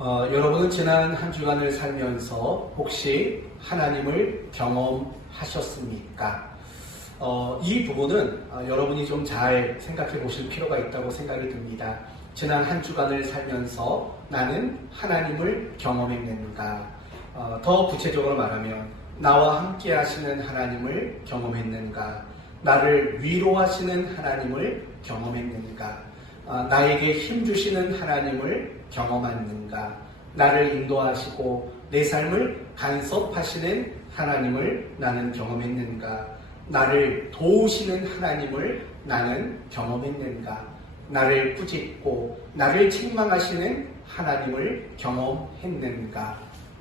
여러분은 지난 한 주간을 살면서 혹시 하나님을 경험하셨습니까? 이 부분은 여러분이 좀 잘 생각해 보실 필요가 있다고 생각이 듭니다. 지난 한 주간을 살면서 나는 하나님을 경험했는가? 더 구체적으로 말하면 나와 함께 하시는 하나님을 경험했는가? 나를 위로하시는 하나님을 경험했는가? 나에게 힘주시는 하나님을 경험했는가? 나를 인도하시고 내 삶을 간섭하시는 하나님을 나는 경험했는가? 나를 도우시는 하나님을 나는 경험했는가? 나를 꾸짖고 나를 책망하시는 하나님을 경험했는가?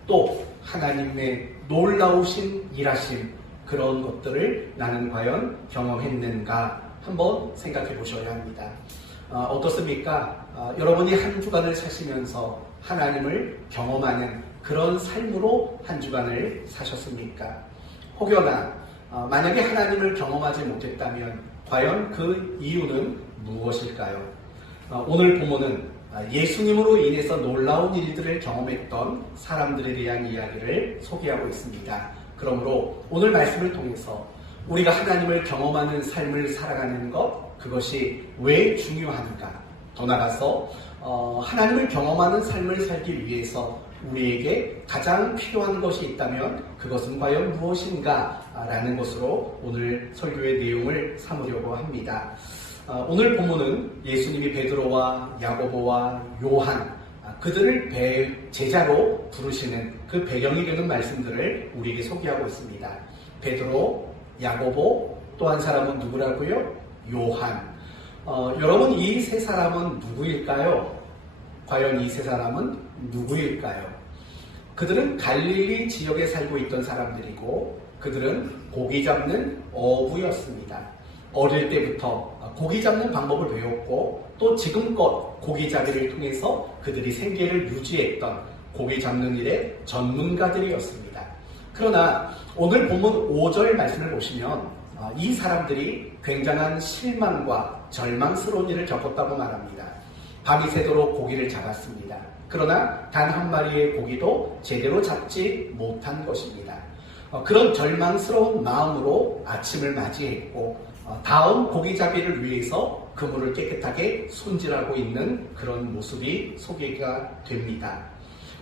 또 하나님의 놀라우신 일하심, 그런 것들을 나는 과연 경험했는가? 한번 생각해 보셔야 합니다. 어떻습니까? 여러분이 한 주간을 사시면서 하나님을 경험하는 그런 삶으로 한 주간을 사셨습니까? 혹여나 만약에 하나님을 경험하지 못했다면 과연 그 이유는 무엇일까요? 오늘 본문은 예수님으로 인해서 놀라운 일들을 경험했던 사람들에 대한 이야기를 소개하고 있습니다. 그러므로 오늘 말씀을 통해서 우리가 하나님을 경험하는 삶을 살아가는 것, 그것이 왜 중요한가? 더 나아가서 하나님을 경험하는 삶을 살기 위해서 우리에게 가장 필요한 것이 있다면 그것은 과연 무엇인가? 라는 것으로 오늘 설교의 내용을 삼으려고 합니다. 오늘 본문은 예수님이 베드로와 야고보와 요한, 그들을 제자로 부르시는 그 배경이 되는 말씀들을 우리에게 소개하고 있습니다. 베드로, 야고보, 또 한 사람은 누구라고요? 요한. 여러분, 이 세 사람은 누구일까요? 과연 이 세 사람은 누구일까요? 그들은 갈릴리 지역에 살고 있던 사람들이고 그들은 고기 잡는 어부였습니다. 어릴 때부터 고기 잡는 방법을 배웠고 또 지금껏 고기 잡이를 통해서 그들이 생계를 유지했던 고기 잡는 일의 전문가들이었습니다. 그러나 오늘 본문 5절 말씀을 보시면 이 사람들이 굉장한 실망과 절망스러운 일을 겪었다고 말합니다. 밤이 새도록 고기를 잡았습니다. 그러나 단 한 마리의 고기도 제대로 잡지 못한 것입니다. 그런 절망스러운 마음으로 아침을 맞이했고 다음 고기잡이를 위해서 그물을 깨끗하게 손질하고 있는 그런 모습이 소개가 됩니다.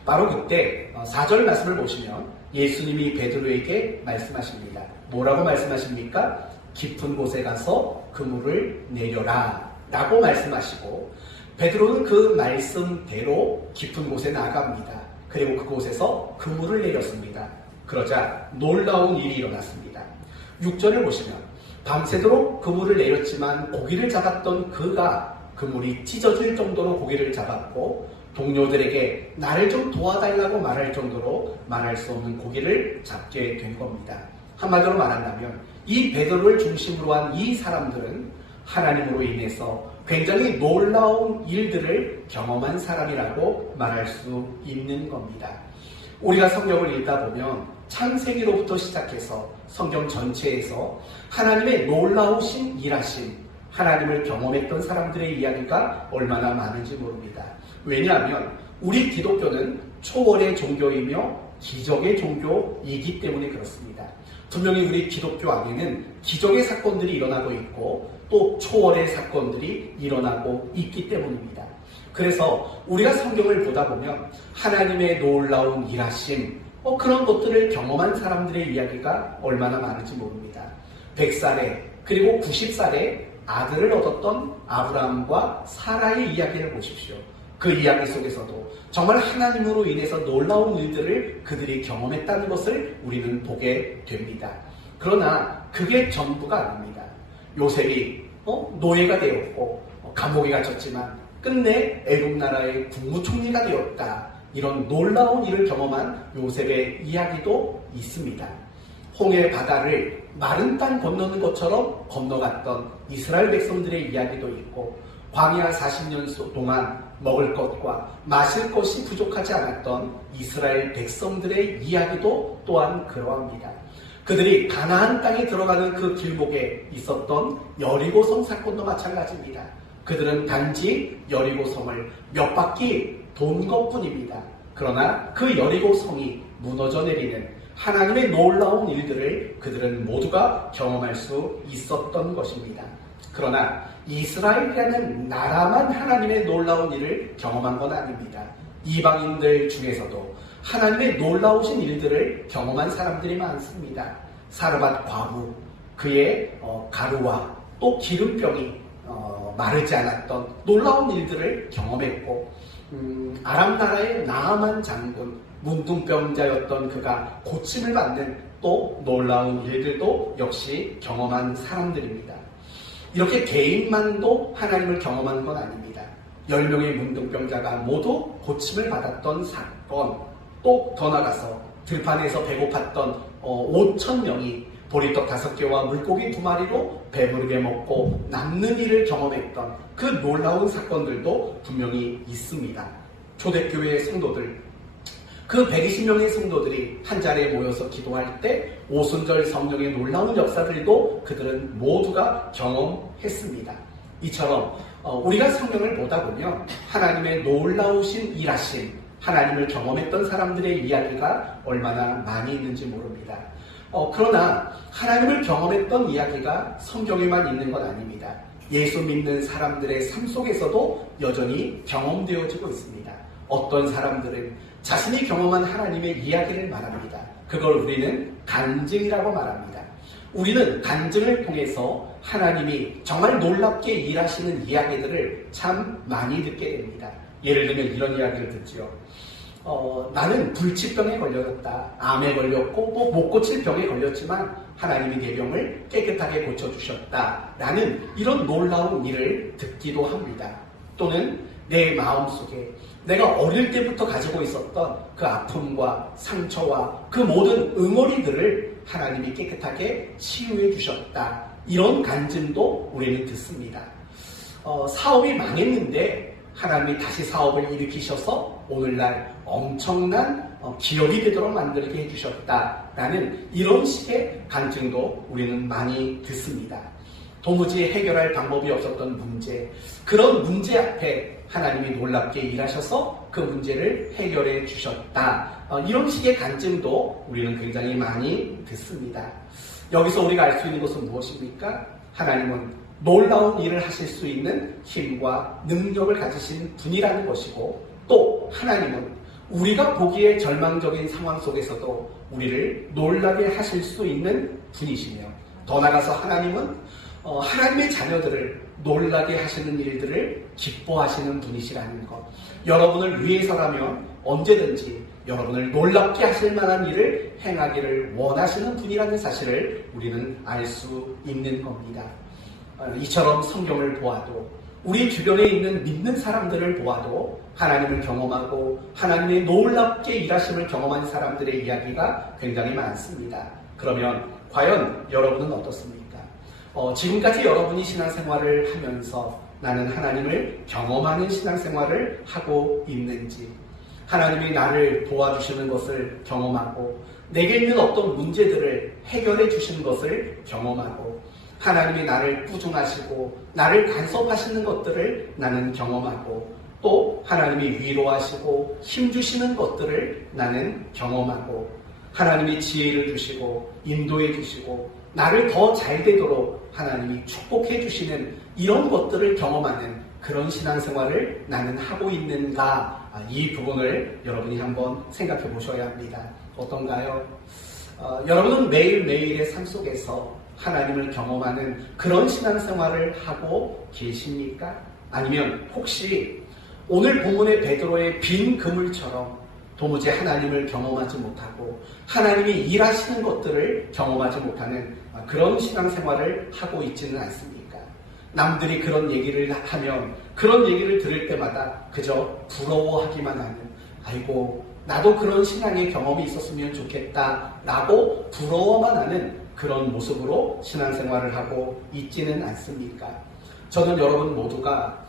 바로 그때 4절 말씀을 보시면 예수님이 베드로에게 말씀하십니다. 뭐라고 말씀하십니까? 깊은 곳에 가서 그물을 내려라 라고 말씀하시고 베드로는 그 말씀대로 깊은 곳에 나갑니다. 그리고 그곳에서 그물을 내렸습니다. 그러자 놀라운 일이 일어났습니다. 6절을 보시면 밤새도록 그물을 내렸지만 고기를 잡았던 그가 그물이 찢어질 정도로 고기를 잡았고 동료들에게 나를 좀 도와달라고 말할 정도로 말할 수 없는 고기를 잡게 된 겁니다. 한마디로 말한다면 이 베드로를 중심으로 한 이 사람들은 하나님으로 인해서 굉장히 놀라운 일들을 경험한 사람이라고 말할 수 있는 겁니다. 우리가 성경을 읽다 보면 창세기로부터 시작해서 성경 전체에서 하나님의 놀라우신 일하심, 하나님을 경험했던 사람들의 이야기가 얼마나 많은지 모릅니다. 왜냐하면 우리 기독교는 초월의 종교이며 기적의 종교이기 때문에 그렇습니다. 분명히 우리 기독교 안에는 기적의 사건들이 일어나고 있고 또 초월의 사건들이 일어나고 있기 때문입니다. 그래서 우리가 성경을 보다 보면 하나님의 놀라운 일하심, 그런 것들을 경험한 사람들의 이야기가 얼마나 많은지 모릅니다. 100살에 그리고 90살에 아들을 얻었던 아브라함과 사라의 이야기를 보십시오. 그 이야기 속에서도 정말 하나님으로 인해서 놀라운 일들을 그들이 경험했다는 것을 우리는 보게 됩니다. 그러나 그게 전부가 아닙니다. 요셉이 노예가 되었고 감옥에 갇혔지만 끝내 애굽 나라의 국무총리가 되었다. 이런 놀라운 일을 경험한 요셉의 이야기도 있습니다. 홍해 바다를 마른 땅 건너는 것처럼 건너갔던 이스라엘 백성들의 이야기도 있고 광야 40년 동안 먹을 것과 마실 것이 부족하지 않았던 이스라엘 백성들의 이야기도 또한 그러합니다. 그들이 가나안 땅에 들어가는 그 길목에 있었던 여리고성 사건도 마찬가지입니다. 그들은 단지 여리고성을 몇 바퀴 돈 것뿐입니다. 그러나 그 여리고 성이 무너져 내리는 하나님의 놀라운 일들을 그들은 모두가 경험할 수 있었던 것입니다. 그러나 이스라엘이라는 나라만 하나님의 놀라운 일을 경험한 건 아닙니다. 이방인들 중에서도 하나님의 놀라우신 일들을 경험한 사람들이 많습니다. 사르밧 과부, 그의 가루와 또 기름병이 마르지 않았던 놀라운 일들을 경험했고, 아람 나라의 나아만 장군, 문둥병자였던 그가 고침을 받는 또 놀라운 일들도 역시 경험한 사람들입니다. 이렇게 개인만도 하나님을 경험한 건 아닙니다. 10명의 문둥병자가 모두 고침을 받았던 사건, 또 더 나가서 들판에서 배고팠던 5,000명이 보리떡 5개와 물고기 2마리로 배부르게 먹고 남는 일을 경험했던 그 놀라운 사건들도 분명히 있습니다. 초대교회의 성도들, 그 120명의 성도들이 한 자리에 모여서 기도할 때 오순절 성령의 놀라운 역사들도 그들은 모두가 경험했습니다. 이처럼 우리가 성경을 보다 보면 하나님의 놀라우신 일하심, 하나님을 경험했던 사람들의 이야기가 얼마나 많이 있는지 모릅니다. 그러나 하나님을 경험했던 이야기가 성경에만 있는 건 아닙니다. 예수 믿는 사람들의 삶 속에서도 여전히 경험되어지고 있습니다. 어떤 사람들은 자신이 경험한 하나님의 이야기를 말합니다. 그걸 우리는 간증이라고 말합니다. 우리는 간증을 통해서 하나님이 정말 놀랍게 일하시는 이야기들을 참 많이 듣게 됩니다. 예를 들면 이런 이야기를 듣죠. 나는 불치병에 걸렸다. 암에 걸렸고 또 못 고칠 병에 걸렸지만 하나님이 내 병을 깨끗하게 고쳐주셨다. 라는 이런 놀라운 일을 듣기도 합니다. 또는 내 마음속에 내가 어릴 때부터 가지고 있었던 그 아픔과 상처와 그 모든 응어리들을 하나님이 깨끗하게 치유해 주셨다. 이런 간증도 우리는 듣습니다. 사업이 망했는데 하나님이 다시 사업을 일으키셔서 오늘날 엄청난 기업이 되도록 만들게 해주셨다라는 이런 식의 간증도 우리는 많이 듣습니다. 도무지 해결할 방법이 없었던 문제, 그런 문제 앞에 하나님이 놀랍게 일하셔서 그 문제를 해결해 주셨다. 이런 식의 간증도 우리는 굉장히 많이 듣습니다. 여기서 우리가 알 수 있는 것은 무엇입니까? 하나님은 놀라운 일을 하실 수 있는 힘과 능력을 가지신 분이라는 것이고, 또 하나님은 우리가 보기에 절망적인 상황 속에서도 우리를 놀라게 하실 수 있는 분이시며, 더 나아가서 하나님은 하나님의 자녀들을 놀라게 하시는 일들을 기뻐하시는 분이시라는 것. 여러분을 위해서라면 언제든지 여러분을 놀랍게 하실 만한 일을 행하기를 원하시는 분이라는 사실을 우리는 알 수 있는 겁니다. 이처럼 성경을 보아도, 우리 주변에 있는 믿는 사람들을 보아도 하나님을 경험하고 하나님의 놀랍게 일하심을 경험한 사람들의 이야기가 굉장히 많습니다. 그러면 과연 여러분은 어떻습니까? 지금까지 여러분이 신앙생활을 하면서 나는 하나님을 경험하는 신앙생활을 하고 있는지, 하나님이 나를 도와주시는 것을 경험하고 내게 있는 어떤 문제들을 해결해 주시는 것을 경험하고 하나님이 나를 꾸중하시고 나를 간섭하시는 것들을 나는 경험하고, 또 하나님이 위로하시고 힘주시는 것들을 나는 경험하고, 하나님이 지혜를 주시고 인도해 주시고 나를 더 잘 되도록 하나님이 축복해 주시는 이런 것들을 경험하는 그런 신앙생활을 나는 하고 있는가? 이 부분을 여러분이 한번 생각해 보셔야 합니다. 어떤가요? 여러분은 매일매일의 삶 속에서 하나님을 경험하는 그런 신앙생활을 하고 계십니까? 아니면 혹시 오늘 본문의 베드로의 빈 그물처럼 도무지 하나님을 경험하지 못하고 하나님이 일하시는 것들을 경험하지 못하는 그런 신앙생활을 하고 있지는 않습니까? 남들이 그런 얘기를 하면 그런 얘기를 들을 때마다 그저 부러워하기만 하는, 아이고 나도 그런 신앙의 경험이 있었으면 좋겠다 라고 부러워만 하는 그런 모습으로 신앙생활을 하고 있지는 않습니까? 저는 여러분 모두가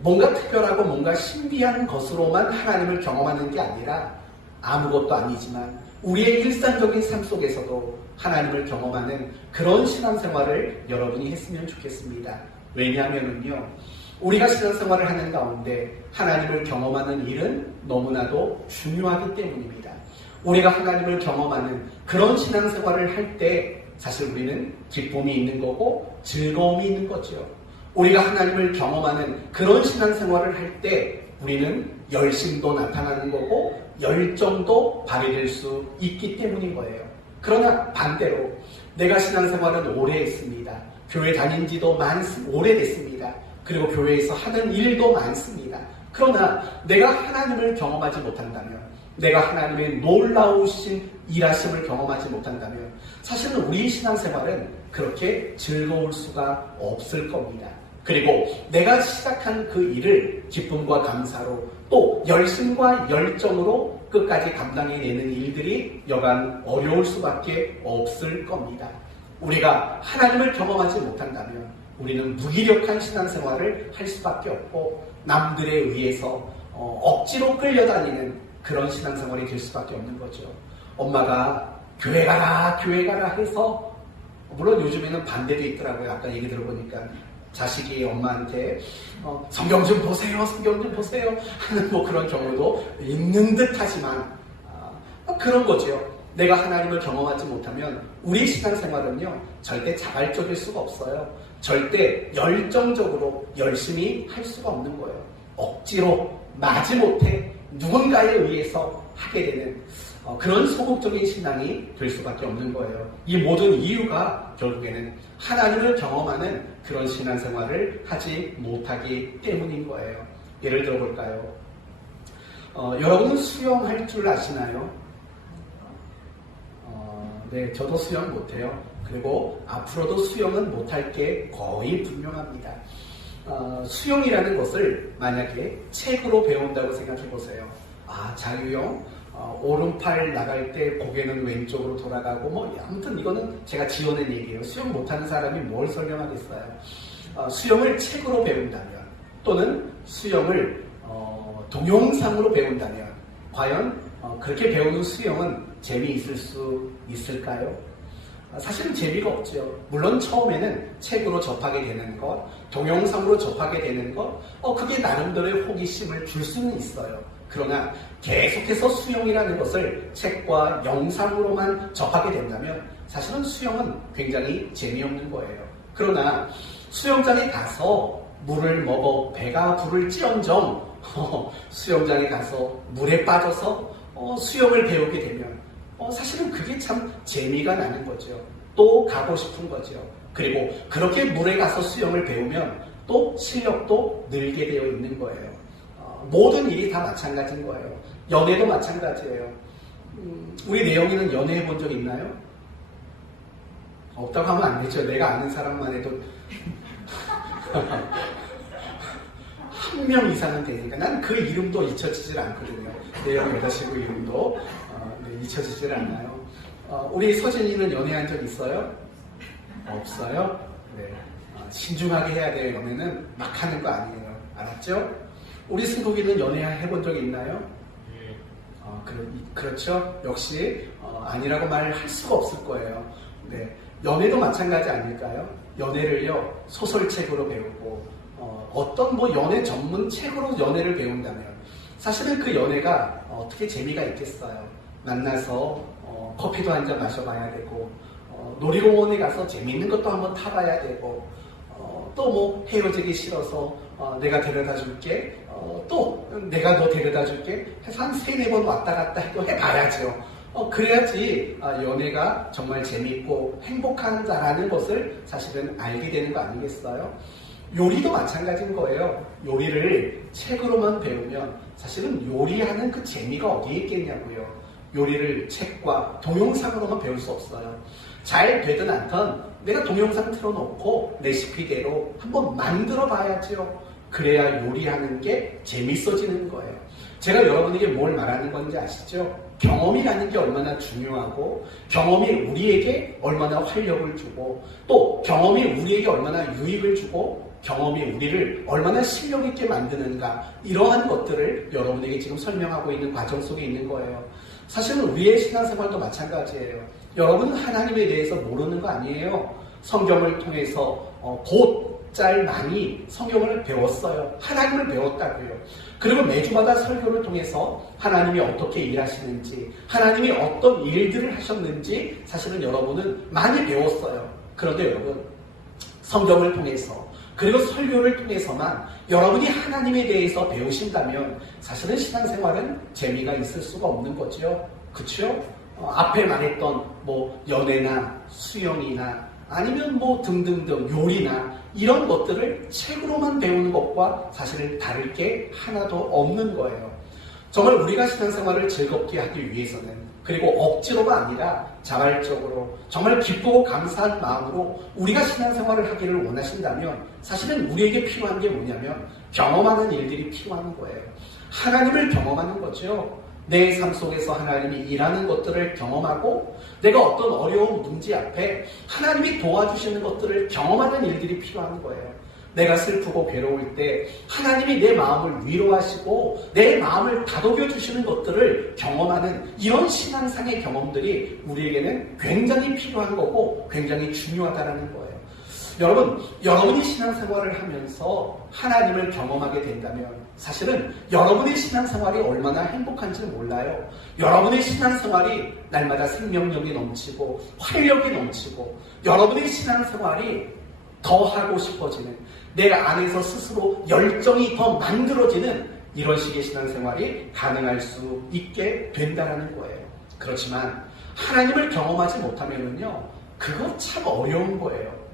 뭔가 특별하고 뭔가 신비한 것으로만 하나님을 경험하는 게 아니라 아무것도 아니지만 우리의 일상적인 삶 속에서도 하나님을 경험하는 그런 신앙생활을 여러분이 했으면 좋겠습니다. 왜냐하면요, 우리가 신앙생활을 하는 가운데 하나님을 경험하는 일은 너무나도 중요하기 때문입니다. 우리가 하나님을 경험하는 그런 신앙생활을 할 때 사실 우리는 기쁨이 있는 거고 즐거움이 있는 거죠. 우리가 하나님을 경험하는 그런 신앙생활을 할 때 우리는 열심도 나타나는 거고 열정도 발휘될 수 있기 때문인 거예요. 그러나 반대로 내가 신앙생활은 오래 했습니다. 교회 다닌 지도 오래됐습니다. 그리고 교회에서 하는 일도 많습니다. 그러나 내가 하나님을 경험하지 못한다면, 내가 하나님의 놀라우신 일하심을 경험하지 못한다면 사실은 우리 신앙생활은 그렇게 즐거울 수가 없을 겁니다. 그리고 내가 시작한 그 일을 기쁨과 감사로 또 열심과 열정으로 끝까지 감당해내는 일들이 여간 어려울 수밖에 없을 겁니다. 우리가 하나님을 경험하지 못한다면 우리는 무기력한 신앙생활을 할 수밖에 없고 남들에 의해서 억지로 끌려다니는 그런 신앙생활이 될 수밖에 없는 거죠. 엄마가 교회 가라 해서, 물론 요즘에는 반대도 있더라고요. 아까 얘기 들어보니까 자식이 엄마한테 성경 좀 보세요 하는 그런 경우도 있는 듯 하지만 그런 거죠. 내가 하나님을 경험하지 못하면 우리 신앙생활은요 절대 자발적일 수가 없어요. 절대 열정적으로 열심히 할 수가 없는 거예요. 억지로 마지못해 누군가에 의해서 하게 되는 그런 소극적인 신앙이 될 수밖에 없는 거예요. 이 모든 이유가 결국에는 하나님을 경험하는 그런 신앙생활을 하지 못하기 때문인 거예요. 예를 들어볼까요? 여러분은 수영할 줄 아시나요? 네, 저도 수영 못해요. 그리고 앞으로도 수영은 못할 게 거의 분명합니다. 수영이라는 것을 만약에 책으로 배운다고 생각해 보세요. 자유형, 오른팔 나갈 때 고개는 왼쪽으로 돌아가고 아무튼 이거는 제가 지어낸 얘기예요. 수영 못하는 사람이 뭘 설명하겠어요. 수영을 책으로 배운다면 또는 수영을 동영상으로 배운다면 과연 그렇게 배우는 수영은 재미있을 수 있을까요? 사실은 재미가 없죠. 물론 처음에는 책으로 접하게 되는 것, 동영상으로 접하게 되는 것, 그게 나름대로의 호기심을 줄 수는 있어요. 그러나 계속해서 수영이라는 것을 책과 영상으로만 접하게 된다면 사실은 수영은 굉장히 재미없는 거예요. 그러나 수영장에 가서 물을 먹어 배가 부를지언정 수영장에 가서 물에 빠져서 수영을 배우게 되면 사실은 그게 참 재미가 나는 거죠. 또 가고 싶은 거죠. 그리고 그렇게 물에 가서 수영을 배우면 또 실력도 늘게 되어 있는 거예요. 모든 일이 다 마찬가지인 거예요. 연애도 마찬가지예요. 우리 내영이는 연애해 본 적 있나요? 없다고 하면 안 되죠. 내가 아는 사람만 해도 한 명 이상은 되니까 난 그 이름도 잊혀지질 않거든요. 내영 여자친구 이름도 잊혀지질 않아요. 우리 서진이는 연애한 적 있어요? 없어요? 네. 신중하게 해야 돼요. 연애는 막 하는 거 아니에요. 알았죠? 우리 승국이는 연애해 본 적 있나요? 그렇죠? 역시 아니라고 말할 수가 없을 거예요. 네. 연애도 마찬가지 아닐까요? 연애를요 소설책으로 배우고 어떤 연애 전문 책으로 연애를 배운다면 사실은 그 연애가 어떻게 재미가 있겠어요. 만나서 커피도 한잔 마셔봐야 되고 놀이공원에 가서 재미있는 것도 한번 타봐야 되고 또 헤어지기 싫어서 내가 데려다 줄게 또 내가 너 데려다 줄게 해서 한 3-4번 왔다 갔다 해도 해봐야죠. 그래야지 연애가 정말 재미있고 행복한다라는 것을 사실은 알게 되는 거 아니겠어요? 요리도 마찬가지인 거예요. 요리를 책으로만 배우면 사실은 요리하는 그 재미가 어디에 있겠냐고요. 요리를 책과 동영상으로만 배울 수 없어요. 잘 되든 않든 내가 동영상 틀어놓고 레시피대로 한번 만들어 봐야죠. 그래야 요리하는 게 재밌어지는 거예요. 제가 여러분에게 뭘 말하는 건지 아시죠? 경험이라는 게 얼마나 중요하고 경험이 우리에게 얼마나 활력을 주고 또 경험이 우리에게 얼마나 유익을 주고 경험이 우리를 얼마나 실력 있게 만드는가 이러한 것들을 여러분에게 지금 설명하고 있는 과정 속에 있는 거예요. 사실은 우리의 신앙생활도 마찬가지예요. 여러분은 하나님에 대해서 모르는 거 아니에요. 성경을 통해서 곧 짤 많이 성경을 배웠어요. 하나님을 배웠다고요. 그리고 매주마다 설교를 통해서 하나님이 어떻게 일하시는지, 하나님이 어떤 일들을 하셨는지 사실은 여러분은 많이 배웠어요. 그런데 여러분, 성경을 통해서 그리고 설교를 통해서만 여러분이 하나님에 대해서 배우신다면 사실은 신앙생활은 재미가 있을 수가 없는 거죠. 그렇죠? 앞에 말했던 연애나 수영이나 아니면 등등등 요리나 이런 것들을 책으로만 배우는 것과 사실은 다를 게 하나도 없는 거예요. 정말 우리가 신앙생활을 즐겁게 하기 위해서는, 그리고 억지로가 아니라 자발적으로 정말 기쁘고 감사한 마음으로 우리가 신앙생활을 하기를 원하신다면 사실은 우리에게 필요한 게 뭐냐면 경험하는 일들이 필요한 거예요. 하나님을 경험하는 거죠. 내 삶 속에서 하나님이 일하는 것들을 경험하고 내가 어떤 어려운 문제 앞에 하나님이 도와주시는 것들을 경험하는 일들이 필요한 거예요. 내가 슬프고 괴로울 때 하나님이 내 마음을 위로하시고 내 마음을 다독여 주시는 것들을 경험하는 이런 신앙상의 경험들이 우리에게는 굉장히 필요한 거고 굉장히 중요하다는 거예요. 여러분이 신앙생활을 하면서 하나님을 경험하게 된다면 사실은 여러분의 신앙생활이 얼마나 행복한지는 몰라요. 여러분의 신앙생활이 날마다 생명력이 넘치고 활력이 넘치고 여러분의 신앙생활이 더 하고 싶어지는, 내 안에서 스스로 열정이 더 만들어지는 이런 식의 신앙생활이 가능할 수 있게 된다는 거예요. 그렇지만 하나님을 경험하지 못하면요, 그거 참 어려운 거예요.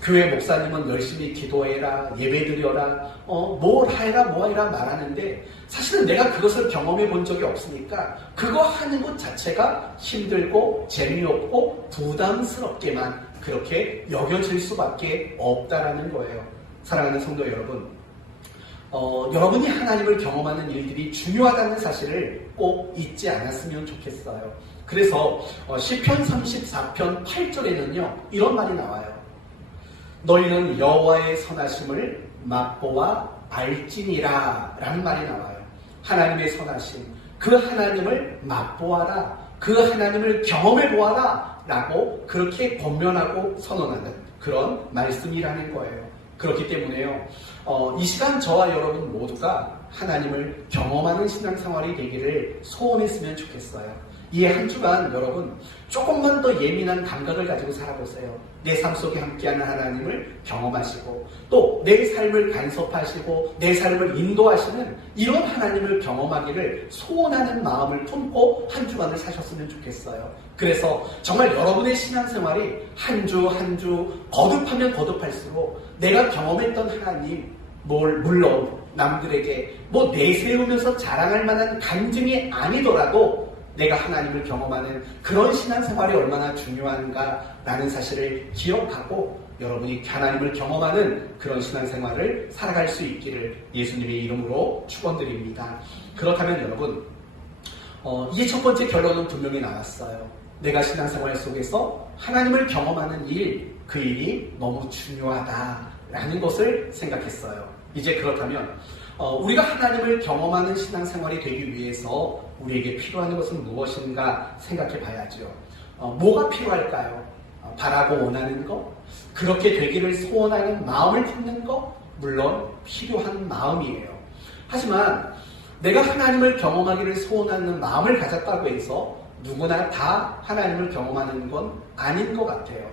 교회 목사님은 열심히 기도해라, 예배드려라, 뭘 해라, 뭐 해라 말하는데 사실은 내가 그것을 경험해 본 적이 없으니까 그거 하는 것 자체가 힘들고 재미없고 부담스럽게만 그렇게 여겨질 수밖에 없다라는 거예요. 사랑하는 성도 여러분, 여러분이 하나님을 경험하는 일들이 중요하다는 사실을 꼭 잊지 않았으면 좋겠어요. 그래서 시편 34편 8절에는요 이런 말이 나와요. 너희는 여호와의 선하심을 맛보아 알지니라 라는 말이 나와요. 하나님의 선하심, 그 하나님을 맛보아라, 그 하나님을 경험해보아라 라고 그렇게 권면하고 선언하는 그런 말씀이라는 거예요. 그렇기 때문에요, 이 시간 저와 여러분 모두가 하나님을 경험하는 신앙생활이 되기를 소원했으면 좋겠어요. 이 한 주간 여러분 조금만 더 예민한 감각을 가지고 살아보세요. 내 삶 속에 함께하는 하나님을 경험하시고 또 내 삶을 간섭하시고 내 삶을 인도하시는 이런 하나님을 경험하기를 소원하는 마음을 품고 한 주간을 사셨으면 좋겠어요. 그래서 정말 여러분의 신앙생활이 한 주 한 주 거듭하면 거듭할수록 내가 경험했던 하나님, 물론 남들에게 내세우면서 자랑할 만한 간증이 아니더라도 내가 하나님을 경험하는 그런 신앙생활이 얼마나 중요한가라는 사실을 기억하고 여러분이 하나님을 경험하는 그런 신앙생활을 살아갈 수 있기를 예수님의 이름으로 축원드립니다. 그렇다면 여러분, 이게 첫 번째 결론은 분명히 나왔어요. 내가 신앙생활 속에서 하나님을 경험하는 일, 그 일이 너무 중요하다라는 것을 생각했어요. 이제 그렇다면 우리가 하나님을 경험하는 신앙생활이 되기 위해서 우리에게 필요한 것은 무엇인가 생각해 봐야죠. 뭐가 필요할까요? 바라고 원하는 것? 그렇게 되기를 소원하는 마음을 품는 것? 물론 필요한 마음이에요. 하지만 내가 하나님을 경험하기를 소원하는 마음을 가졌다고 해서 누구나 다 하나님을 경험하는 건 아닌 것 같아요.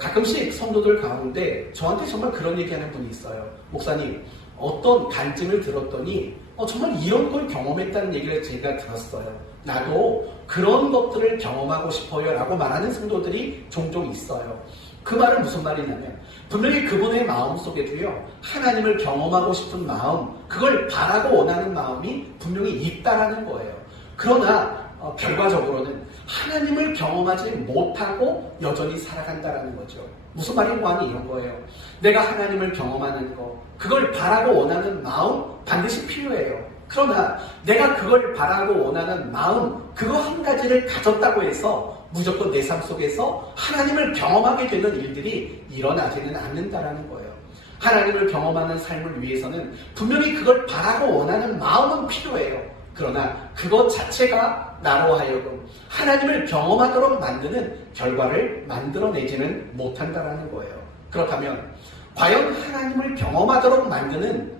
가끔씩 성도들 가운데 저한테 정말 그런 얘기하는 분이 있어요. 목사님, 어떤 간증을 들었더니 정말 이런 걸 경험했다는 얘기를 제가 들었어요. 나도 그런 것들을 경험하고 싶어요 라고 말하는 성도들이 종종 있어요. 그 말은 무슨 말이냐면 분명히 그분의 마음속에도요 하나님을 경험하고 싶은 마음, 그걸 바라고 원하는 마음이 분명히 있다라는 거예요. 그러나 결과적으로는 하나님을 경험하지 못하고 여전히 살아간다라는 거죠. 무슨 말인고 하니 이런 거예요. 내가 하나님을 경험하는 거, 그걸 바라고 원하는 마음 반드시 필요해요. 그러나 내가 그걸 바라고 원하는 마음, 그거 한 가지를 가졌다고 해서 무조건 내 삶 속에서 하나님을 경험하게 되는 일들이 일어나지는 않는다라는 거예요. 하나님을 경험하는 삶을 위해서는 분명히 그걸 바라고 원하는 마음은 필요해요. 그러나 그것 자체가 나로 하여금 하나님을 경험하도록 만드는 결과를 만들어내지는 못한다라는 거예요. 그렇다면 과연 하나님을 경험하도록 만드는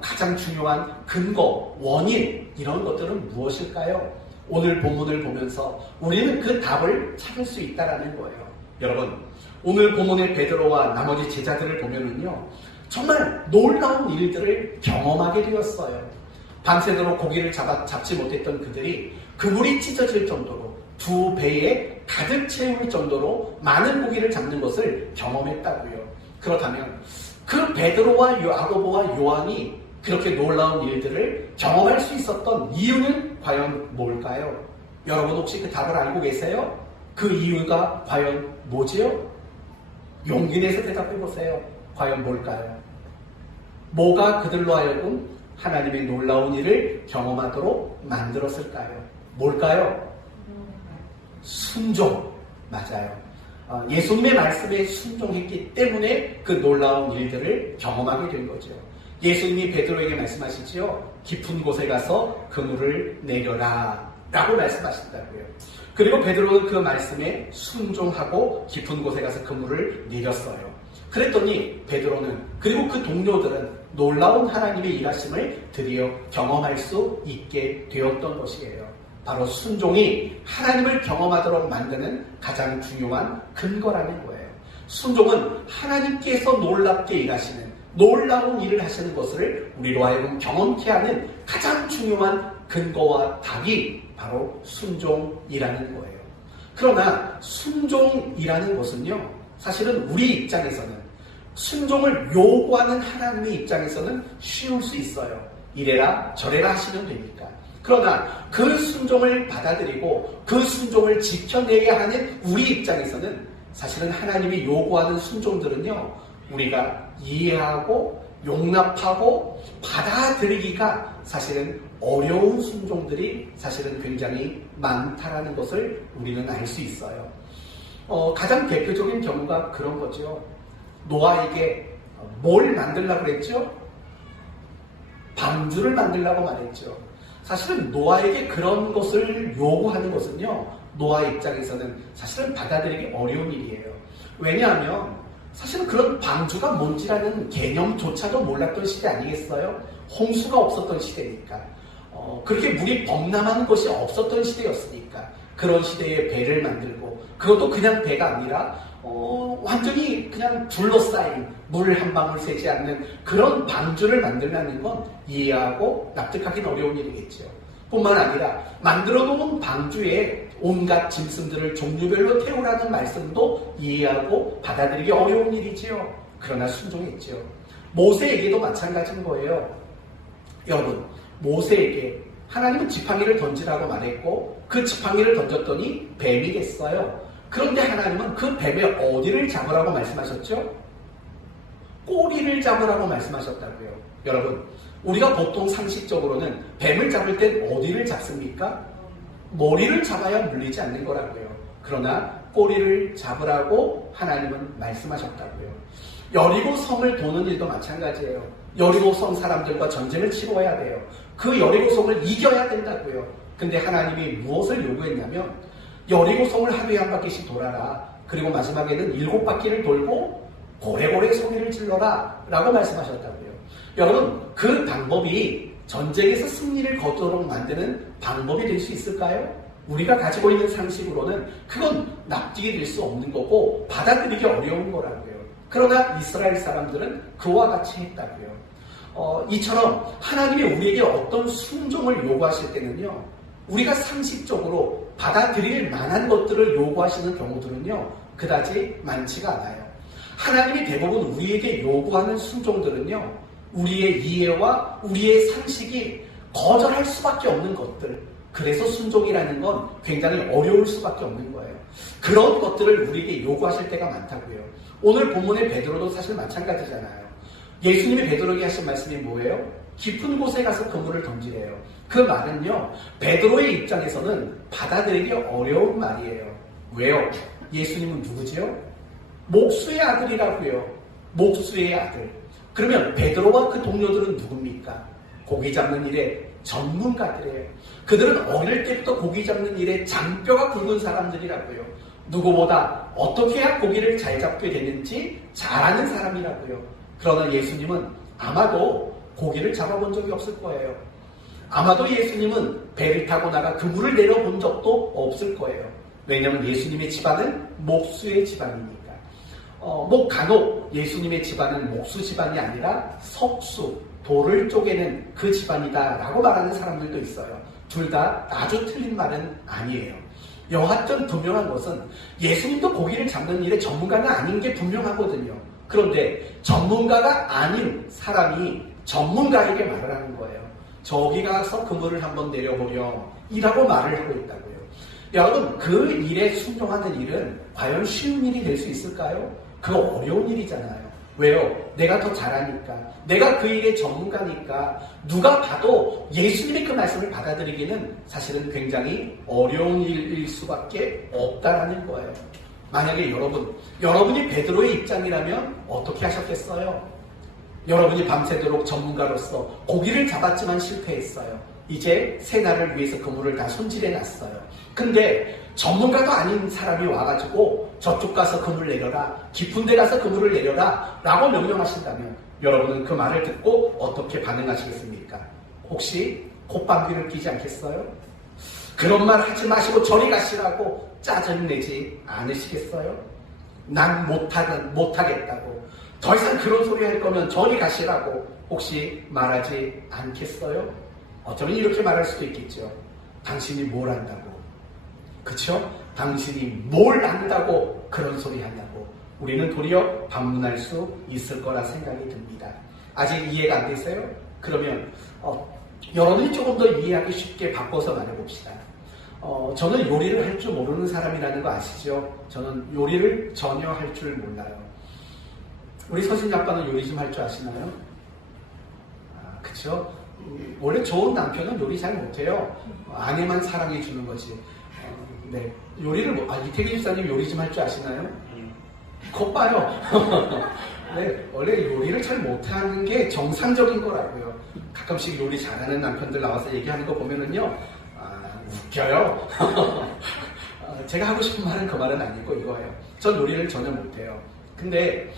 가장 중요한 근거, 원인, 이런 것들은 무엇일까요? 오늘 본문을 보면서 우리는 그 답을 찾을 수 있다는 거예요. 여러분, 오늘 본문의 베드로와 나머지 제자들을 보면은요, 정말 놀라운 일들을 경험하게 되었어요. 밤새도록 고기를 잡지 못했던 그들이 그물이 찢어질 정도로 두 배에 가득 채울 정도로 많은 고기를 잡는 것을 경험했다고요. 그렇다면 그 베드로와 야고보와 요한이 그렇게 놀라운 일들을 경험할 수 있었던 이유는 과연 뭘까요? 여러분 혹시 그 답을 알고 계세요? 그 이유가 과연 뭐지요? 용기 내서 대답해 보세요. 과연 뭘까요? 뭐가 그들로 하여금 하나님의 놀라운 일을 경험하도록 만들었을까요? 뭘까요? 순종. 맞아요. 예수님의 말씀에 순종했기 때문에 그 놀라운 일들을 경험하게 된 거죠. 예수님이 베드로에게 말씀하시지요. 깊은 곳에 가서 그물을 내려라 라고 말씀하신다고요. 그리고 베드로는 그 말씀에 순종하고 깊은 곳에 가서 그물을 내렸어요. 그랬더니 베드로는, 그리고 그 동료들은 놀라운 하나님의 일하심을 드디어 경험할 수 있게 되었던 것이에요. 바로 순종이 하나님을 경험하도록 만드는 가장 중요한 근거라는 거예요. 순종은 하나님께서 놀랍게 일하시는, 놀라운 일을 하시는 것을 우리로 하여금 경험케 하는 가장 중요한 근거와 답이 바로 순종이라는 거예요. 그러나 순종이라는 것은요, 사실은 우리 입장에서는, 순종을 요구하는 하나님의 입장에서는 쉬울 수 있어요. 이래라 저래라 하시면 되니까. 그러나 그 순종을 받아들이고 그 순종을 지켜내야 하는 우리 입장에서는 사실은 하나님이 요구하는 순종들은요, 우리가 이해하고 용납하고 받아들이기가 사실은 어려운 순종들이 사실은 굉장히 많다라는 것을 우리는 알 수 있어요. 가장 대표적인 경우가 그런 거죠. 노아에게 뭘 만들려고 그랬죠? 방주를 만들려고 말했죠. 사실은 노아에게 그런 것을 요구하는 것은요, 노아 입장에서는 사실은 받아들이기 어려운 일이에요. 왜냐하면 사실은 그런 방주가 뭔지라는 개념조차도 몰랐던 시대 아니겠어요? 홍수가 없었던 시대니까. 그렇게 물이 범람하는 것이 없었던 시대였으니까 그런 시대에 배를 만들고, 그것도 그냥 배가 아니라 완전히 그냥 둘러싸인, 물 한 방울 새지 않는 그런 방주를 만들라는 건 이해하고 납득하기는 어려운 일이겠죠. 뿐만 아니라 만들어 놓은 방주에 온갖 짐승들을 종류별로 태우라는 말씀도 이해하고 받아들이기 어려운 일이지요. 그러나 순종했지요. 모세에게도 마찬가지인 거예요. 여러분, 모세에게 하나님은 지팡이를 던지라고 말했고 그 지팡이를 던졌더니 뱀이 됐어요. 그런데 하나님은 그 뱀의 어디를 잡으라고 말씀하셨죠? 꼬리를 잡으라고 말씀하셨다고요. 여러분, 우리가 보통 상식적으로는 뱀을 잡을 땐 어디를 잡습니까? 머리를 잡아야 물리지 않는 거라고요. 그러나 꼬리를 잡으라고 하나님은 말씀하셨다고요. 여리고 성을 도는 일도 마찬가지예요. 여리고 성 사람들과 전쟁을 치러야 돼요. 그 여리고 성을 이겨야 된다고요. 근데 하나님이 무엇을 요구했냐면 여리고 성을 하루에 한 바퀴씩 돌아라. 그리고 마지막에는 7바퀴를 돌고 고래고래 소리를 질러라 라고 말씀하셨다고요. 여러분, 그 방법이 전쟁에서 승리를 거두도록 만드는 방법이 될 수 있을까요? 우리가 가지고 있는 상식으로는 그건 납득이 될 수 없는 거고 받아들이기 어려운 거라고요. 그러나 이스라엘 사람들은 그와 같이 했다고요. 이처럼 하나님이 우리에게 어떤 순종을 요구하실 때는요, 우리가 상식적으로 받아들일 만한 것들을 요구하시는 경우들은요, 그다지 많지가 않아요. 하나님이 대부분 우리에게 요구하는 순종들은요, 우리의 이해와 우리의 상식이 거절할 수밖에 없는 것들, 그래서 순종이라는 건 굉장히 어려울 수밖에 없는 거예요. 그런 것들을 우리에게 요구하실 때가 많다고요. 오늘 본문의 베드로도 사실 마찬가지잖아요. 예수님이 베드로에게 하신 말씀이 뭐예요? 깊은 곳에 가서 그물을 던지래요. 그 말은요, 베드로의 입장에서는 받아들이기 어려운 말이에요. 왜요? 예수님은 누구지요? 목수의 아들이라고요. 목수의 아들. 그러면 베드로와 그 동료들은 누굽니까? 고기 잡는 일에 전문가들이에요. 그들은 어릴 때부터 고기 잡는 일에 장뼈가 굵은 사람들이라고요. 누구보다 어떻게 해야 고기를 잘 잡게 되는지 잘 아는 사람이라고요. 그러나 예수님은 아마도 고기를 잡아본 적이 없을 거예요. 아마도 예수님은 배를 타고 나가 그물을 내려본 적도 없을 거예요. 왜냐하면 예수님의 집안은 목수의 집안이니까. 간혹 예수님의 집안은 목수 집안이 아니라 석수, 돌을 쪼개는 그 집안이다라고 말하는 사람들도 있어요. 둘 다 아주 틀린 말은 아니에요. 여하튼 분명한 것은 예수님도 고기를 잡는 일에 전문가는 아닌 게 분명하거든요. 그런데 전문가가 아닌 사람이 전문가에게 말을 하는 거예요. 저기 가서 그물을 한번 내려보렴 이라고 말을 하고 있다고요. 여러분, 그 일에 순종하는 일은 과연 쉬운 일이 될 수 있을까요? 그거 어려운 일이잖아요. 왜요? 내가 더 잘하니까, 내가 그 일의 전문가니까 누가 봐도 예수님의 그 말씀을 받아들이기는 사실은 굉장히 어려운 일일 수밖에 없다라는 거예요. 만약에 여러분이 베드로의 입장이라면 어떻게 하셨겠어요? 여러분이 밤새도록 전문가로서 고기를 잡았지만 실패했어요. 이제 새날을 위해서 그물을 다 손질해 놨어요. 근데 전문가도 아닌 사람이 와가지고 저쪽 가서 그물 내려라, 깊은 데 가서 그물을 내려라 라고 명령하신다면 여러분은 그 말을 듣고 어떻게 반응하시겠습니까? 혹시 콧방귀를 끼지 않겠어요? 그런 말 하지 마시고 저리 가시라고 짜증내지 않으시겠어요? 난 못하겠다고, 더 이상 그런 소리 할 거면 저리 가시라고 혹시 말하지 않겠어요? 어쩌면 이렇게 말할 수도 있겠죠. 당신이 뭘 안다고? 그쵸? 당신이 뭘 안다고 그런 소리 하냐고. 우리는 도리어 반문할 수 있을 거라 생각이 듭니다. 아직 이해가 안 되세요? 그러면 여러분이 조금 더 이해하기 쉽게 바꿔서 말해봅시다. 저는 요리를 할 줄 모르는 사람이라는 거 아시죠? 저는 요리를 전혀 할 줄 몰라요. 우리 서진이 아빠는 요리 좀 할 줄 아시나요? 그쵸? 원래 좋은 남편은 요리 잘 못해요. 아내만 사랑해 주는 거지. 네, 요리를 이태기 집사님 요리 좀 할 줄 아시나요? 곧 봐요. 네, 원래 요리를 잘 못하는 게 정상적인 거라고요. 가끔씩 요리 잘하는 남편들 나와서 얘기하는 거 보면은요, 웃겨요. 제가 하고 싶은 말은 그 말은 아니고 이거예요. 전 요리를 전혀 못해요. 근데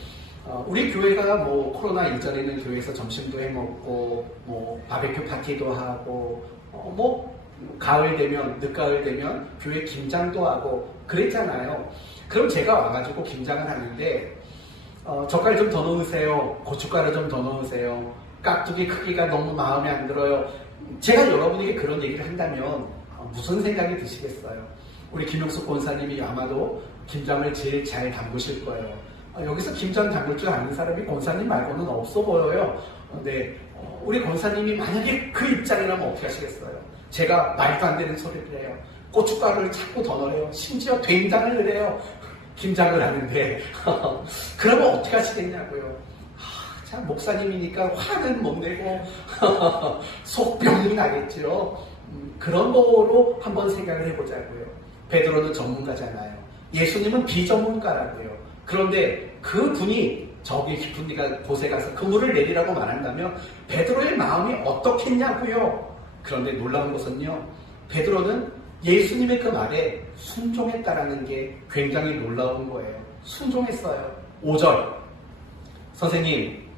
우리 교회가 코로나 이전에는 교회에서 점심도 해먹고 바베큐 파티도 하고 가을 되면, 늦가을 되면 교회 김장도 하고 그랬잖아요. 그럼 제가 와가지고 김장을 하는데 젓갈 좀 더 넣으세요, 고춧가루 좀 더 넣으세요, 깍두기 크기가 너무 마음에 안 들어요. 제가 여러분에게 그런 얘기를 한다면 무슨 생각이 드시겠어요? 우리 김용숙 권사님이 아마도 김장을 제일 잘 담그실 거예요. 여기서 김장 담글 줄 아는 사람이 권사님 말고는 없어 보여요. 근데 우리 권사님이 만약에 그 입장이라면 어떻게 하시겠어요? 제가 말도 안 되는 소리를 해요. 고춧가루를 자꾸 더 넣어요. 심지어 된장을 넣어요. 김장을 하는데 그러면 어떻게 하시겠냐고요. 참, 목사님이니까 화는 못 내고 속병이 나겠죠. 그런 거로 한번 생각을 해보자고요. 베드로는 전문가잖아요. 예수님은 비전문가라고요. 그런데 그 분이 저기 깊은 곳에 가서 그물을 내리라고 말한다면 베드로의 마음이 어떻겠냐고요. 그런데 놀라운 것은요, 베드로는 예수님의 그 말에 순종했다라는 게 굉장히 놀라운 거예요. 순종했어요. 5절, 선생님,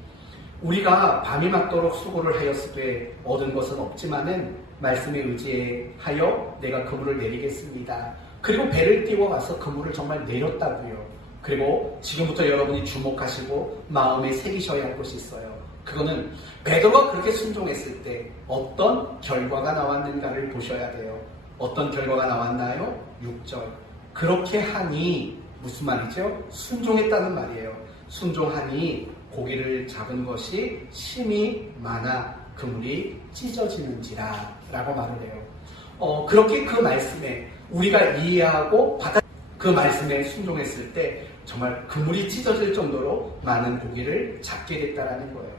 우리가 밤이 맞도록 수고를 하였으되 얻은 것은 없지만은 말씀에 의지하여 내가 그물을 내리겠습니다. 그리고 배를 띄워 가서 그물을 정말 내렸다고요. 그리고 지금부터 여러분이 주목하시고 마음에 새기셔야 할 것이 있어요. 그거는 베드로가 그렇게 순종했을 때 어떤 결과가 나왔는가를 보셔야 돼요. 어떤 결과가 나왔나요? 6절. 그렇게 하니, 무슨 말이죠? 순종했다는 말이에요. 순종하니 고기를 잡은 것이 심이 많아 그물이 찢어지는지라 라고 말을 해요. 그렇게 그 말씀에 우리가 이해하고 그 말씀에 순종했을 때 정말 그물이 찢어질 정도로 많은 고기를 잡게 됐다라는 거예요.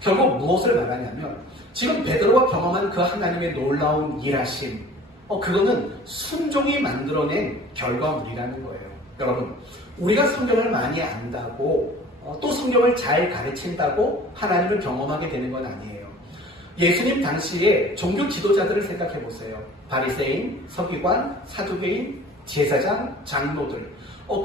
결국 무엇을 말하냐면 지금 베드로가 경험한 그 하나님의 놀라운 일하심, 그거는 순종이 만들어낸 결과물이라는 거예요. 여러분, 우리가 성경을 많이 안다고 또 성경을 잘 가르친다고 하나님을 경험하게 되는 건 아니에요. 예수님 당시에 종교 지도자들을 생각해 보세요. 바리새인, 서기관, 사두개인, 제사장, 장로들,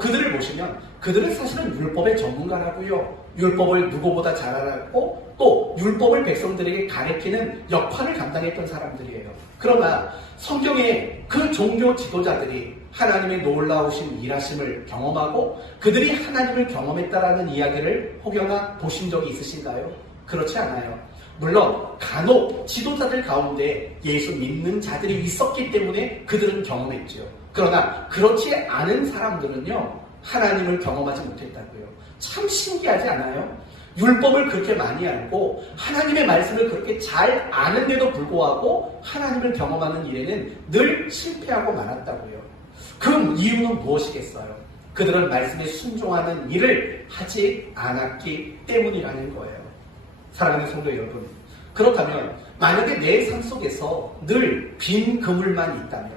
그들을 보시면 그들은 사실은 율법의 전문가라고요. 율법을 누구보다 잘 알았고 또 율법을 백성들에게 가르치는 역할을 감당했던 사람들이에요. 그러나 성경에 그 종교 지도자들이 하나님의 놀라우신 일하심을 경험하고 그들이 하나님을 경험했다라는 이야기를 혹여나 보신 적이 있으신가요? 그렇지 않아요. 물론 간혹 지도자들 가운데 예수 믿는 자들이 있었기 때문에 그들은 경험했죠. 그러나 그렇지 않은 사람들은요, 하나님을 경험하지 못했다고요. 참 신기하지 않아요? 율법을 그렇게 많이 알고 하나님의 말씀을 그렇게 잘 아는데도 불구하고 하나님을 경험하는 일에는 늘 실패하고 말았다고요. 그 이유는 무엇이겠어요? 그들은 말씀에 순종하는 일을 하지 않았기 때문이라는 거예요. 사랑하는 성도 여러분, 그렇다면 만약에 내 삶 속에서 늘 빈 그물만 있다면,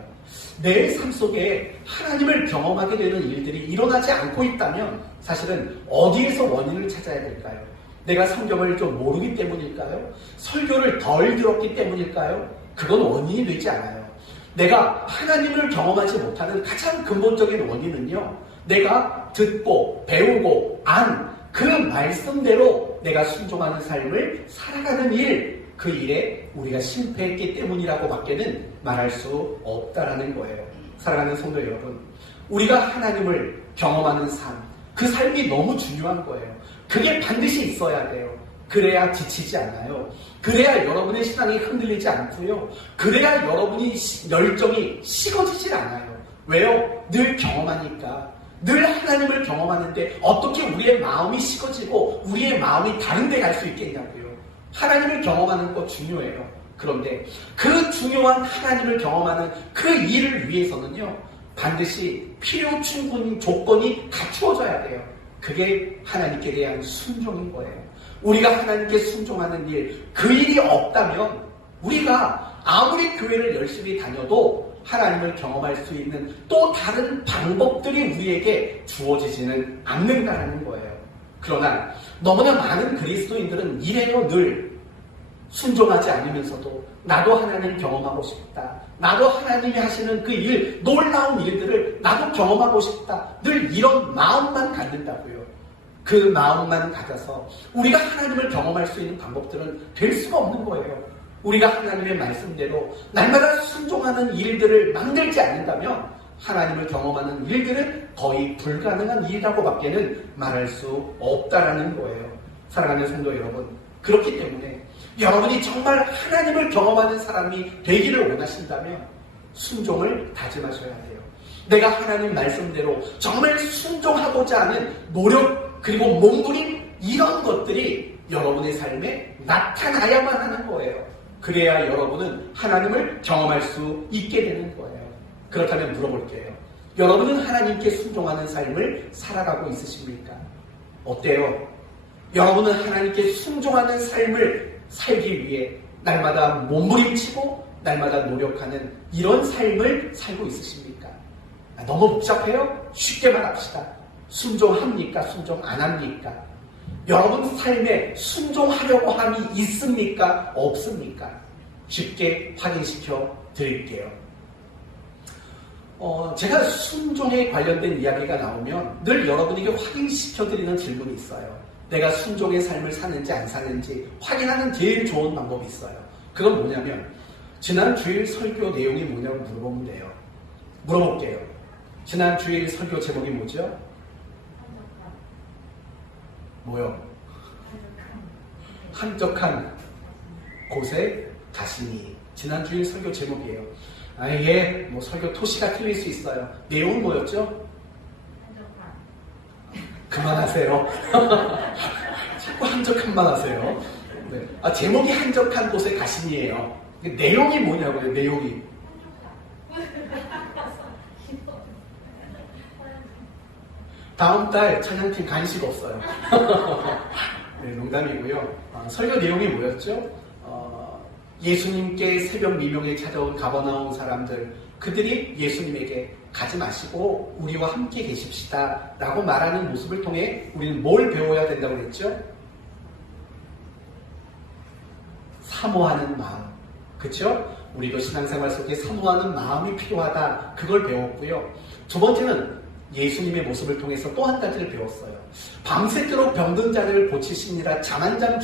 내 삶 속에 하나님을 경험하게 되는 일들이 일어나지 않고 있다면 사실은 어디에서 원인을 찾아야 될까요? 내가 성경을 좀 모르기 때문일까요? 설교를 덜 들었기 때문일까요? 그건 원인이 되지 않아요. 내가 하나님을 경험하지 못하는 가장 근본적인 원인은요, 내가 듣고 배우고 안 그 말씀대로 내가 순종하는 삶을 살아가는 일, 그 일에 우리가 실패했기 때문이라고 밖에는 말할 수 없다라는 거예요. 사랑하는 성도 여러분, 우리가 하나님을 경험하는 삶, 그 삶이 너무 중요한 거예요. 그게 반드시 있어야 돼요. 그래야 지치지 않아요. 그래야 여러분의 신앙이 흔들리지 않고요. 그래야 여러분이 열정이 식어지질 않아요. 왜요? 늘 경험하니까. 늘 하나님을 경험하는데 어떻게 우리의 마음이 식어지고 우리의 마음이 다른 데 갈 수 있겠냐고요. 하나님을 경험하는 거 중요해요. 그런데 그 중요한 하나님을 경험하는 그 일을 위해서는요, 반드시 필요 충분 조건이 갖추어져야 돼요. 그게 하나님께 대한 순종인 거예요. 우리가 하나님께 순종하는 일, 그 일이 없다면 우리가 아무리 교회를 열심히 다녀도 하나님을 경험할 수 있는 또 다른 방법들이 우리에게 주어지지는 않는다는 거예요. 그러나 너무나 많은 그리스도인들은 이래요. 늘 순종하지 않으면서도 나도 하나님을 경험하고 싶다. 나도 하나님이 하시는 그 일, 놀라운 일들을 나도 경험하고 싶다. 늘 이런 마음만 갖는다고요. 그 마음만 가져서 우리가 하나님을 경험할 수 있는 방법들은 될 수가 없는 거예요. 우리가 하나님의 말씀대로 날마다 순종하는 일들을 만들지 않는다면 하나님을 경험하는 일들은 거의 불가능한 일이라고 밖에는 말할 수 없다라는 거예요. 사랑하는 성도 여러분, 그렇기 때문에 여러분이 정말 하나님을 경험하는 사람이 되기를 원하신다면 순종을 다짐하셔야 돼요. 내가 하나님 말씀대로 정말 순종하고자 하는 노력 그리고 몸부림, 이런 것들이 여러분의 삶에 나타나야만 하는 거예요. 그래야 여러분은 하나님을 경험할 수 있게 되는 거예요. 그렇다면 물어볼게요. 여러분은 하나님께 순종하는 삶을 살아가고 있으십니까? 어때요? 여러분은 하나님께 순종하는 삶을 살기 위해 날마다 몸부림치고 날마다 노력하는 이런 삶을 살고 있으십니까? 너무 복잡해요? 쉽게 말합시다. 순종합니까? 순종 안 합니까? 여러분 삶에 순종하려고 함이 있습니까? 없습니까? 쉽게 확인시켜 드릴게요. 제가 순종에 관련된 이야기가 나오면 늘 여러분에게 확인시켜 드리는 질문이 있어요. 내가 순종의 삶을 사는지 안 사는지 확인하는 제일 좋은 방법이 있어요. 그건 뭐냐면 지난 주일 설교 내용이 뭐냐고 물어보면 돼요. 물어볼게요. 지난 주일 설교 제목이 뭐죠? 뭐요? 한적한 곳에 가시니. 지난 주일 설교 제목이에요. 예, 뭐 설교 토시가 틀릴 수 있어요. 내용은 뭐였죠? 그만하세요. 자꾸 한적한만 하세요. 네. 제목이 한적한 곳에 가시니예요. 내용이 뭐냐고요, 내용이. 다음 달 찬양팀 간식 없어요. 네, 농담이고요. 설교 내용이 뭐였죠? 예수님께 새벽 미명에 찾아온 가버나움 사람들, 그들이 예수님에게 가지 마시고 우리와 함께 계십시다 라고 말하는 모습을 통해 우리는 뭘 배워야 된다고 그랬죠? 사모하는 마음, 그렇죠? 우리도 신앙생활 속에 사모하는 마음이 필요하다. 그걸 배웠고요. 두 번째는 예수님의 모습을 통해서 또 한 가지를 배웠어요. 밤새도록 병든 자를 고치시니라 잠 한 잠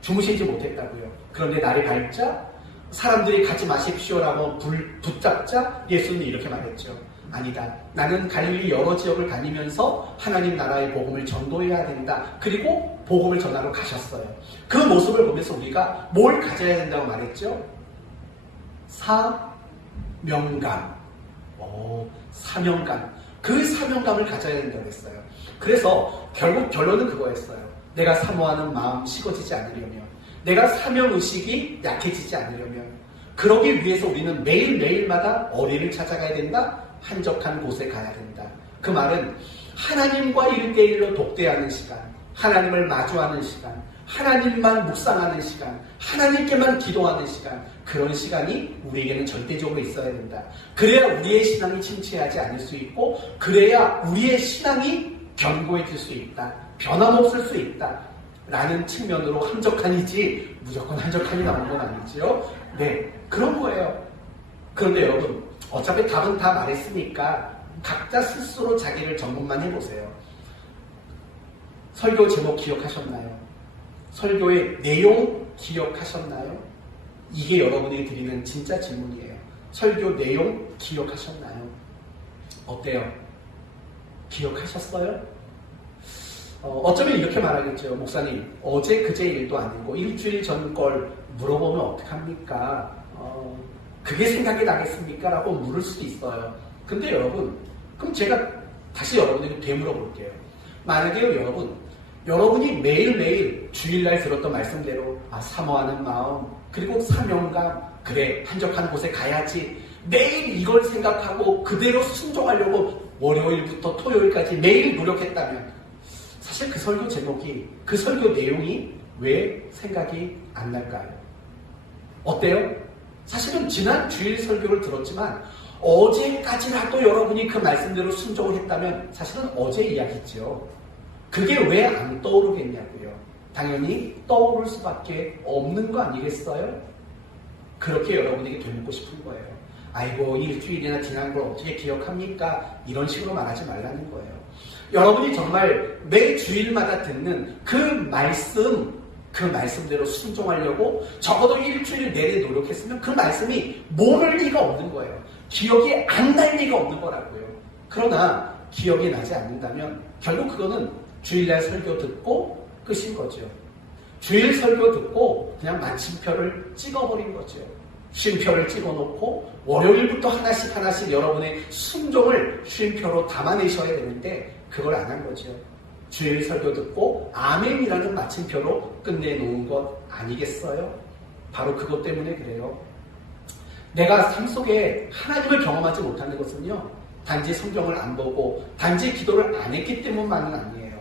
주무시지 못했다고요. 그런데 날이 밝자 사람들이 가지 마십시오라고 붙잡자 예수님이 이렇게 말했죠. 아니다. 나는 갈릴리 여러 지역을 다니면서 하나님 나라의 복음을 전도해야 된다. 그리고 복음을 전하러 가셨어요. 그 모습을 보면서 우리가 뭘 가져야 된다고 말했죠? 사명감. 사명감. 그 사명감을 가져야 된다고 했어요. 그래서 결국 결론은 그거였어요. 내가 사모하는 마음 식어지지 않으려면, 내가 사명의식이 약해지지 않으려면, 그러기 위해서 우리는 매일매일마다 어디를 찾아가야 된다? 한적한 곳에 가야 된다. 그 말은 하나님과 1대1로 독대하는 시간, 하나님을 마주하는 시간, 하나님만 묵상하는 시간, 하나님께만 기도하는 시간, 그런 시간이 우리에게는 절대적으로 있어야 된다. 그래야 우리의 신앙이 침체하지 않을 수 있고, 그래야 우리의 신앙이 견고해질 수 있다. 변함없을 수 있다. 라는 측면으로 한적한이지 무조건 한적한이 나온 건 아니지요. 네, 그런 거예요. 그런데 여러분, 어차피 답은 다 말했으니까 각자 스스로 자기를 점검만 해보세요. 설교 제목 기억하셨나요? 설교의 내용 기억하셨나요? 이게 여러분이 드리는 진짜 질문이에요. 설교 내용 기억하셨나요? 어때요? 기억하셨어요? 어쩌면 이렇게 말하겠죠. 목사님, 어제 그제 일도 아니고 일주일 전 걸 물어보면 어떡합니까? 그게 생각이 나겠습니까? 라고 물을 수도 있어요. 근데 여러분, 그럼 제가 다시 여러분에게 되물어볼게요. 만약에요, 여러분이 매일매일 주일날 들었던 말씀대로 사모하는 마음, 그리고 사명감, 그래 한적한 곳에 가야지, 매일 이걸 생각하고 그대로 순종하려고 월요일부터 토요일까지 매일 노력했다면 사실 그 설교 제목이, 그 설교 내용이 왜 생각이 안 날까요? 어때요? 사실은 지난 주일 설교를 들었지만 어제까지라도 여러분이 그 말씀대로 순종을 했다면 사실은 어제 이야기죠. 그게 왜 안 떠오르겠냐고요. 당연히 떠오를 수밖에 없는 거 아니겠어요? 그렇게 여러분에게 되묻고 싶은 거예요. 아이고, 일주일이나 지난 걸 어떻게 기억합니까? 이런 식으로 말하지 말라는 거예요. 여러분이 정말 매 주일마다 듣는 그 말씀대로 순종하려고 적어도 일주일 내내 노력했으면 그 말씀이 모를 리가 없는 거예요. 기억이 안 날 리가 없는 거라고요. 그러나 기억이 나지 않는다면 결국 그거는 주일날 설교 듣고 끝인 거죠. 주일 설교 듣고 그냥 마침표를 찍어버린 거죠. 쉼표를 찍어놓고 월요일부터 하나씩 여러분의 순종을 쉼표로 담아내셔야 되는데 그걸 안 한 거죠. 주일 설교 듣고 아멘이라는 마침표로 끝내놓은 것 아니겠어요? 바로 그것 때문에 그래요. 내가 삶 속에 하나님을 경험하지 못하는 것은요, 단지 성경을 안 보고 단지 기도를 안 했기 때문만은 아니에요.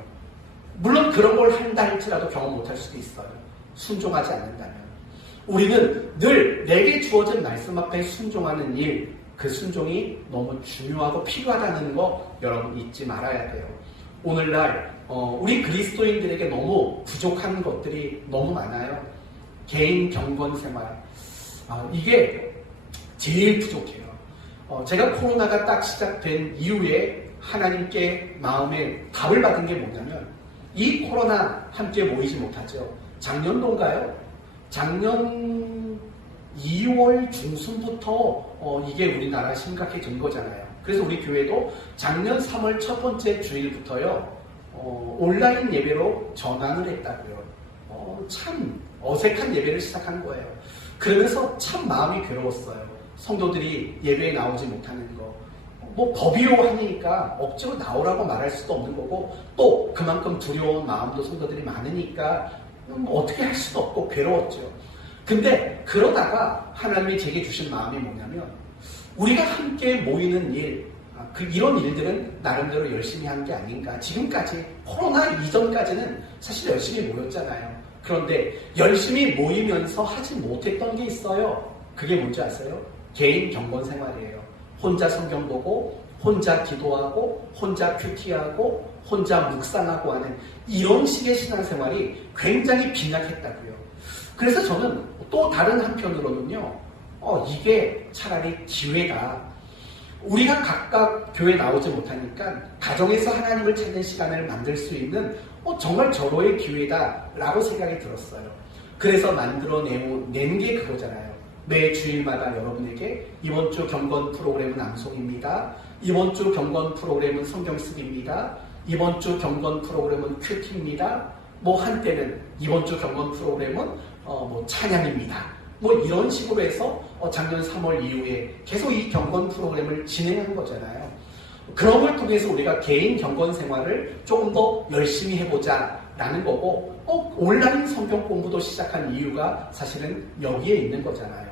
물론 그런 걸 한다 할지라도 경험 못할 수도 있어요. 순종하지 않는다면. 우리는 늘 내게 주어진 말씀 앞에 순종하는 일, 그 순종이 너무 중요하고 필요하다는 거 여러분 잊지 말아야 돼요. 오늘날 우리 그리스도인들에게 너무 부족한 것들이 너무 많아요. 개인 경건 생활, 이게 제일 부족해요. 제가 코로나가 딱 시작된 이후에 하나님께 마음에 답을 받은 게 뭐냐면, 이 코로나 함께 모이지 못하죠. 작년도인가요? 작년 2월 중순부터 이게 우리나라 심각해진 거잖아요. 그래서 우리 교회도 작년 3월 첫 번째 주일부터요, 온라인 예배로 전환을 했다고요. 참 어색한 예배를 시작한 거예요. 그러면서 참 마음이 괴로웠어요. 성도들이 예배에 나오지 못하는 거. 법이요 하니까 억지로 나오라고 말할 수도 없는 거고, 또 그만큼 두려운 마음도 성도들이 많으니까 어떻게 할 수도 없고 괴로웠죠. 근데 그러다가 하나님이 제게 주신 마음이 뭐냐면, 우리가 함께 모이는 일, 이런 일들은 나름대로 열심히 한 게 아닌가. 지금까지, 코로나 이전까지는 사실 열심히 모였잖아요. 그런데 열심히 모이면서 하지 못했던 게 있어요. 그게 뭔지 아세요? 개인 경건 생활이에요. 혼자 성경 보고, 혼자 기도하고, 혼자 큐티하고, 혼자 묵상하고 하는 이런 식의 신앙생활이 굉장히 빈약했다고요. 그래서 저는 또 다른 한편으로는요, 이게 차라리 기회다. 우리가 각각 교회 나오지 못하니까 가정에서 하나님을 찾는 시간을 만들 수 있는 정말 절호의 기회다라고 생각이 들었어요. 그래서 만들어낸 게 그거잖아요. 매 주일마다 여러분에게 이번 주 경건 프로그램은 암송입니다. 이번 주 경건 프로그램은 성경쓰기입니다. 이번 주 경건 프로그램은 큐티입니다. 한때는 이번 주 경건 프로그램은 찬양입니다. 이런 식으로 해서 작년 3월 이후에 계속 이 경건 프로그램을 진행한 거잖아요. 그런 걸 통해서 우리가 개인 경건 생활을 조금 더 열심히 해보자 라는 거고, 온라인 성경 공부도 시작한 이유가 사실은 여기에 있는 거잖아요.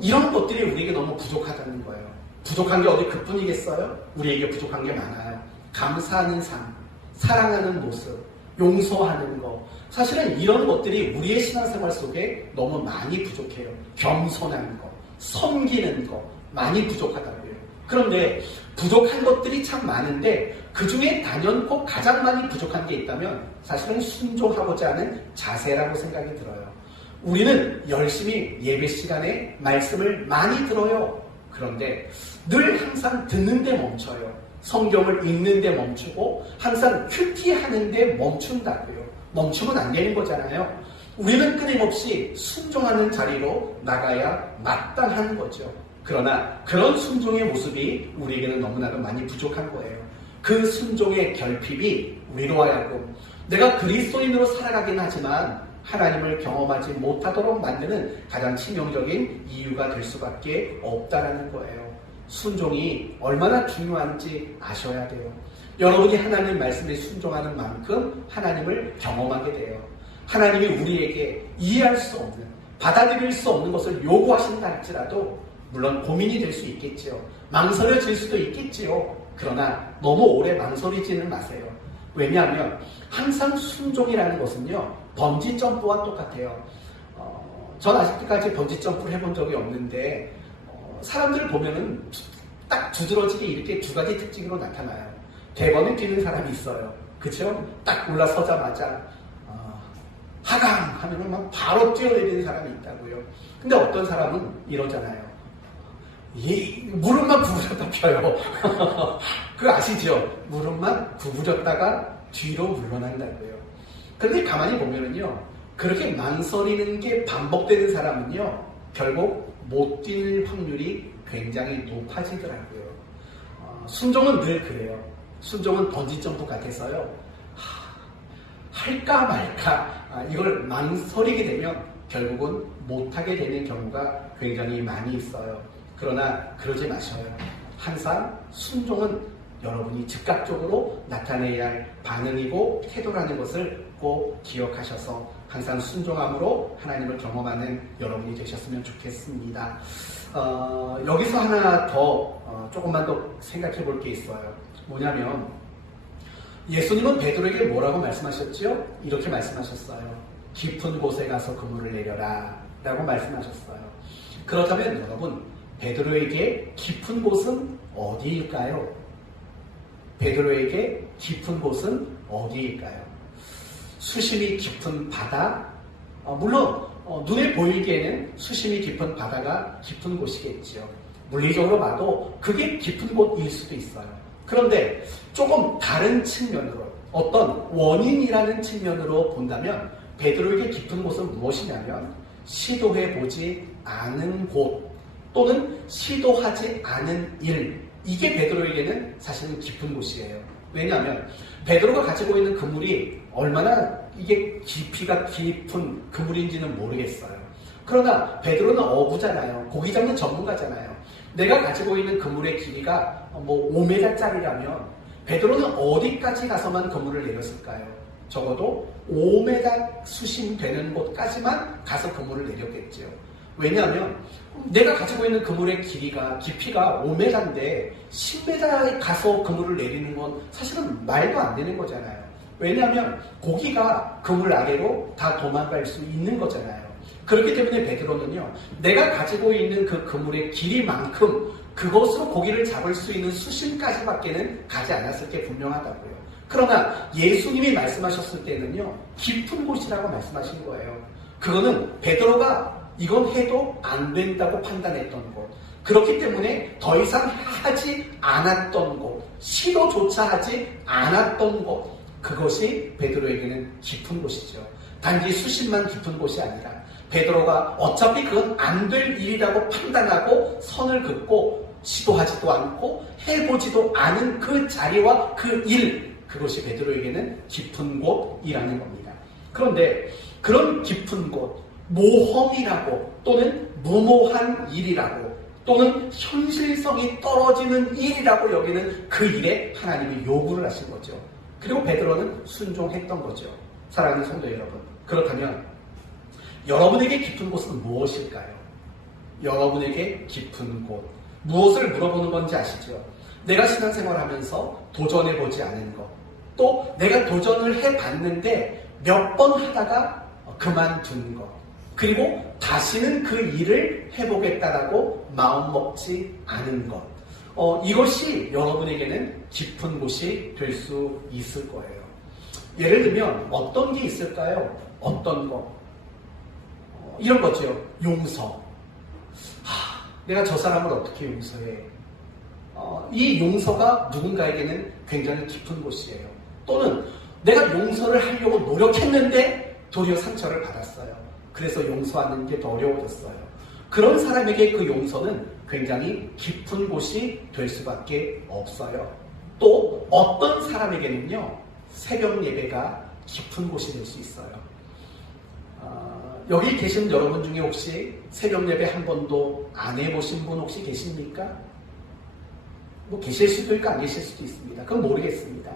이런 것들이 우리에게 너무 부족하다는 거예요. 부족한 게 어디 그뿐이겠어요? 우리에게 부족한 게 많아요. 감사하는 삶, 사랑하는 모습, 용서하는 거. 사실은 이런 것들이 우리의 신앙생활 속에 너무 많이 부족해요. 겸손한 거, 섬기는 거, 많이 부족하다고요. 그런데 부족한 것들이 참 많은데 그 중에 단연코 가장 많이 부족한 게 있다면 사실은 순종하고자 하는 자세라고 생각이 들어요. 우리는 열심히 예배 시간에 말씀을 많이 들어요. 그런데 늘 항상 듣는데 멈춰요. 성경을 읽는데 멈추고 항상 큐티하는데 멈춘다고요. 멈추면 안 되는 거잖아요. 우리는 끊임없이 순종하는 자리로 나가야 마땅한 거죠. 그러나 그런 순종의 모습이 우리에게는 너무나도 많이 부족한 거예요. 그 순종의 결핍이 우리로 하여금 내가 그리스도인으로 살아가긴 하지만 하나님을 경험하지 못하도록 만드는 가장 치명적인 이유가 될 수밖에 없다라는 거예요. 순종이 얼마나 중요한지 아셔야 돼요. 여러분이 하나님 말씀에 순종하는 만큼 하나님을 경험하게 돼요. 하나님이 우리에게 이해할 수 없는, 받아들일 수 없는 것을 요구하신다 할지라도 물론 고민이 될 수 있겠지요. 망설여질 수도 있겠지요. 그러나 너무 오래 망설이지는 마세요. 왜냐하면 항상 순종이라는 것은요, 번지 점프와 똑같아요. 전 아직까지 번지 점프를 해본 적이 없는데 사람들 보면은 딱 두드러지게 이렇게 두 가지 특징으로 나타나요. 대번에 뛰는 사람이 있어요. 그쵸? 딱 올라서자마자 하강 하면은 막 바로 뛰어내리는 사람이 있다고요. 근데 어떤 사람은 이러잖아요. 무릎만 구부렸다 펴요. 그거 아시죠? 무릎만 구부렸다가 뒤로 물러난다고요. 그런데 가만히 보면은요, 그렇게 망설이는 게 반복되는 사람은요, 결국 못 뛸 확률이 굉장히 높아지더라고요. 순종은 늘 그래요. 순종은 번지점프 같아서요. 할까 말까 이걸 망설이게 되면 결국은 못하게 되는 경우가 굉장히 많이 있어요. 그러나 그러지 마셔요. 항상 순종은 여러분이 즉각적으로 나타내야 할 반응이고 태도라는 것을 꼭 기억하셔서 항상 순종함으로 하나님을 경험하는 여러분이 되셨으면 좋겠습니다. 여기서 하나 더 조금만 더 생각해 볼 게 있어요. 뭐냐면 예수님은 베드로에게 뭐라고 말씀하셨죠? 이렇게 말씀하셨어요. 깊은 곳에 가서 그물을 내려라 라고 말씀하셨어요. 그렇다면 여러분, 베드로에게 깊은 곳은 어디일까요? 베드로에게 깊은 곳은 어디일까요? 수심이 깊은 바다? 물론 눈에 보이기에는 수심이 깊은 바다가 깊은 곳이겠지요. 물리적으로 봐도 그게 깊은 곳일 수도 있어요. 그런데 조금 다른 측면으로, 어떤 원인이라는 측면으로 본다면 베드로에게 깊은 곳은 무엇이냐면 시도해보지 않은 곳 또는 시도하지 않은 일, 이게 베드로에게는 사실은 깊은 곳이에요. 왜냐하면 베드로가 가지고 있는 그물이 얼마나 이게 깊이가 깊은 그물인지는 모르겠어요. 그러나 베드로는 어부잖아요. 고기 잡는 전문가잖아요. 내가 가지고 있는 그물의 길이가 5m짜리라면 베드로는 어디까지 가서만 그물을 내렸을까요? 적어도 5m 수심 되는 곳까지만 가서 그물을 내렸겠죠. 왜냐하면 내가 가지고 있는 그물의 깊이가 5m인데 10m에 가서 그물을 내리는 건 사실은 말도 안 되는 거잖아요. 왜냐하면 고기가 그물 아래로 다 도망갈 수 있는 거잖아요. 그렇기 때문에 베드로는요, 내가 가지고 있는 그 그물의 길이만큼 그것으로 고기를 잡을 수 있는 수심까지밖에는 가지 않았을 게 분명하다고요. 그러나 예수님이 말씀하셨을 때는요, 깊은 곳이라고 말씀하신 거예요. 그거는 베드로가 이건 해도 안 된다고 판단했던 것. 그렇기 때문에 더 이상 하지 않았던 것, 시도조차 하지 않았던 것, 그것이 베드로에게는 깊은 곳이죠. 단지 수심만 깊은 곳이 아니라 베드로가 어차피 그건 안 될 일이라고 판단하고 선을 긋고 시도하지도 않고 해보지도 않은 그 자리와 그 일, 그것이 베드로에게는 깊은 곳이라는 겁니다. 그런데 그런 깊은 곳, 모험이라고 또는 무모한 일이라고 또는 현실성이 떨어지는 일이라고 여기는 그 일에 하나님이 요구를 하신 거죠. 그리고 베드로는 순종했던 거죠. 사랑하는 성도 여러분, 그렇다면 여러분에게 깊은 곳은 무엇일까요? 여러분에게 깊은 곳, 무엇을 물어보는 건지 아시죠? 내가 신앙생활하면서 도전해보지 않은 것, 또 내가 도전을 해봤는데 몇 번 하다가 그만둔 것, 그리고 다시는 그 일을 해보겠다라고 마음먹지 않은 것, 이것이 여러분에게는 깊은 곳이 될 수 있을 거예요. 예를 들면 어떤 게 있을까요? 어떤 거? 이런 거죠. 용서. 내가 저 사람을 어떻게 용서해? 이 용서가 누군가에게는 굉장히 깊은 곳이에요. 또는 내가 용서를 하려고 노력했는데 도리어 상처를 받았어요. 그래서 용서하는 게 더 어려워졌어요. 그런 사람에게 그 용서는 굉장히 깊은 곳이 될 수밖에 없어요. 또 어떤 사람에게는요, 새벽 예배가 깊은 곳이 될 수 있어요. 여기 계신 여러분 중에 혹시 새벽 예배 한 번도 안 해보신 분 혹시 계십니까? 뭐 계실 수도 있고 안 계실 수도 있습니다. 그건 모르겠습니다.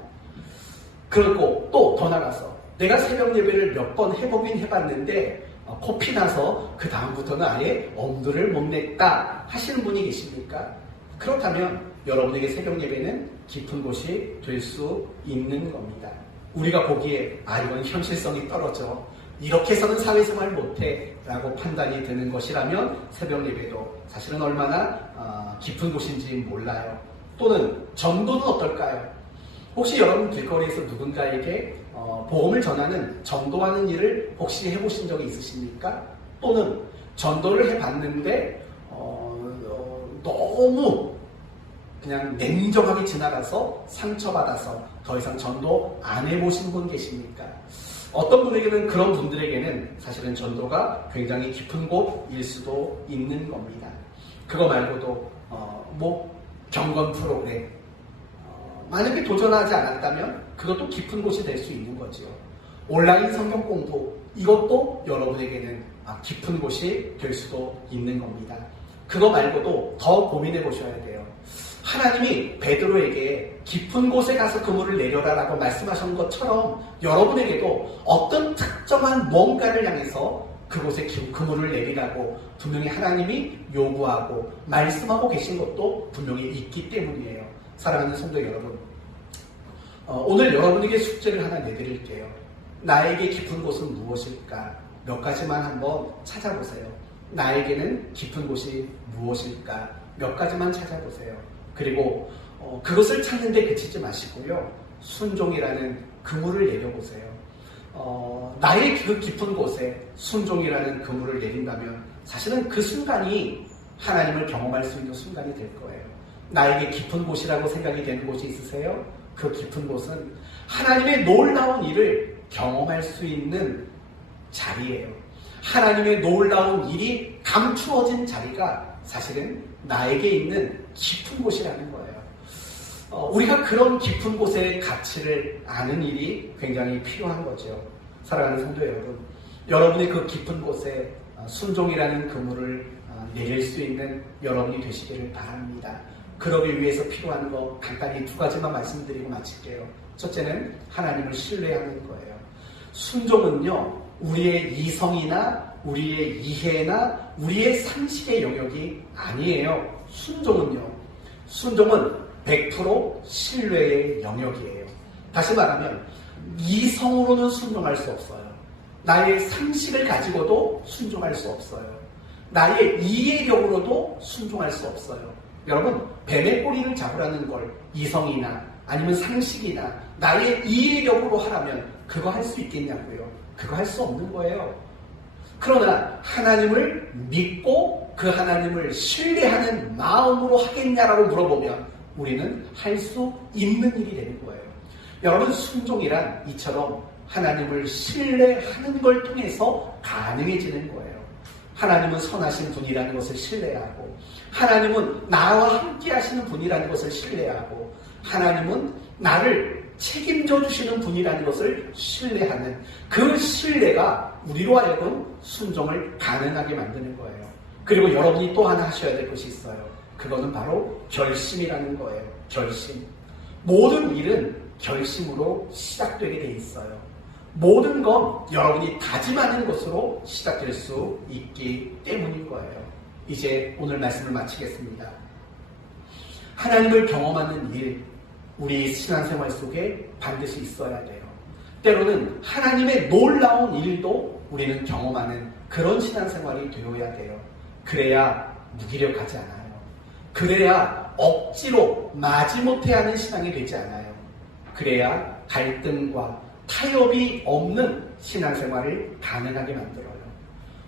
그리고 또 더 나가서 내가 새벽 예배를 몇 번 해보긴 해봤는데 코피 나서 그 다음부터는 아예 엄두를 못 냈다 하시는 분이 계십니까? 그렇다면 여러분에게 새벽 예배는 깊은 곳이 될 수 있는 겁니다. 우리가 보기에 이건 현실성이 떨어져, 이렇게 해서는 사회생활 못해 라고 판단이 되는 것이라면 새벽 예배도 사실은 얼마나 깊은 곳인지 몰라요. 또는 전도는 어떨까요? 혹시 여러분 길거리에서 누군가에게 복음을 전하는, 전도하는 일을 혹시 해보신 적이 있으십니까? 또는 전도를 해봤는데 너무 그냥 냉정하게 지나가서 상처받아서 더 이상 전도 안 해보신 분 계십니까? 어떤 분에게는, 그런 분들에게는 사실은 전도가 굉장히 깊은 곳일 수도 있는 겁니다. 그거 말고도 경건 프로그램, 만약에 도전하지 않았다면 그것도 깊은 곳이 될 수 있는 거죠. 온라인 성경 공부, 이것도 여러분에게는 깊은 곳이 될 수도 있는 겁니다. 그거 말고도 더 고민해 보셔야 돼요. 하나님이 베드로에게 깊은 곳에 가서 그물을 내려라라고 말씀하신 것처럼 여러분에게도 어떤 특정한 뭔가를 향해서 그곳에 그물을 내리라고 분명히 하나님이 요구하고 말씀하고 계신 것도 분명히 있기 때문이에요. 사랑하는 성도 여러분, 오늘 여러분에게 숙제를 하나 내드릴게요. 나에게 깊은 곳은 무엇일까? 몇 가지만 한번 찾아보세요. 나에게는 깊은 곳이 무엇일까? 몇 가지만 찾아보세요. 그리고 그것을 찾는데 그치지 마시고요. 순종이라는 그물을 내려보세요. 나의 그 깊은 곳에 순종이라는 그물을 내린다면 사실은 그 순간이 하나님을 경험할 수 있는 순간이 될 거예요. 나에게 깊은 곳이라고 생각이 되는 곳이 있으세요? 그 깊은 곳은 하나님의 놀라운 일을 경험할 수 있는 자리예요. 하나님의 놀라운 일이 감추어진 자리가 사실은 나에게 있는 깊은 곳이라는 거예요. 우리가 그런 깊은 곳의 가치를 아는 일이 굉장히 필요한 거죠. 사랑하는 성도 여러분, 여러분의 그 깊은 곳에 순종이라는 그물을 내릴 수 있는 여러분이 되시기를 바랍니다. 그러기 위해서 필요한 거 간단히 두 가지만 말씀드리고 마칠게요. 첫째는 하나님을 신뢰하는 거예요. 순종은요, 우리의 이성이나 우리의 이해나 우리의 상식의 영역이 아니에요. 순종은 100% 신뢰의 영역이에요. 다시 말하면 이성으로는 순종할 수 없어요. 나의 상식을 가지고도 순종할 수 없어요. 나의 이해력으로도 순종할 수 없어요. 여러분, 뱀의 꼬리를 잡으라는 걸 이성이나 아니면 상식이나 나의 이해력으로 하라면 그거 할 수 있겠냐고요. 그거 할 수 없는 거예요. 그러나 하나님을 믿고 그 하나님을 신뢰하는 마음으로 하겠냐라고 물어보면 우리는 할 수 있는 일이 되는 거예요. 여러분, 순종이란 이처럼 하나님을 신뢰하는 걸 통해서 가능해지는 거예요. 하나님은 선하신 분이라는 것을 신뢰하고, 하나님은 나와 함께 하시는 분이라는 것을 신뢰하고, 하나님은 나를 책임져 주시는 분이라는 것을 신뢰하는 그 신뢰가 우리로 하여금 순종을 가능하게 만드는 거예요. 그리고 여러분이 또 하나 하셔야 될 것이 있어요. 그거는 바로 결심이라는 거예요. 결심. 모든 일은 결심으로 시작되게 돼 있어요. 모든 건 여러분이 다짐하는 것으로 시작될 수 있기 때문인 거예요. 이제 오늘 말씀을 마치겠습니다. 하나님을 경험하는 일, 우리 신앙생활 속에 반드시 있어야 돼요. 때로는 하나님의 놀라운 일도 우리는 경험하는 그런 신앙생활이 되어야 돼요. 그래야 무기력하지 않아요. 그래야 억지로 마지못해 하는 신앙이 되지 않아요. 그래야 갈등과 타협이 없는 신앙생활을 가능하게 만들어요.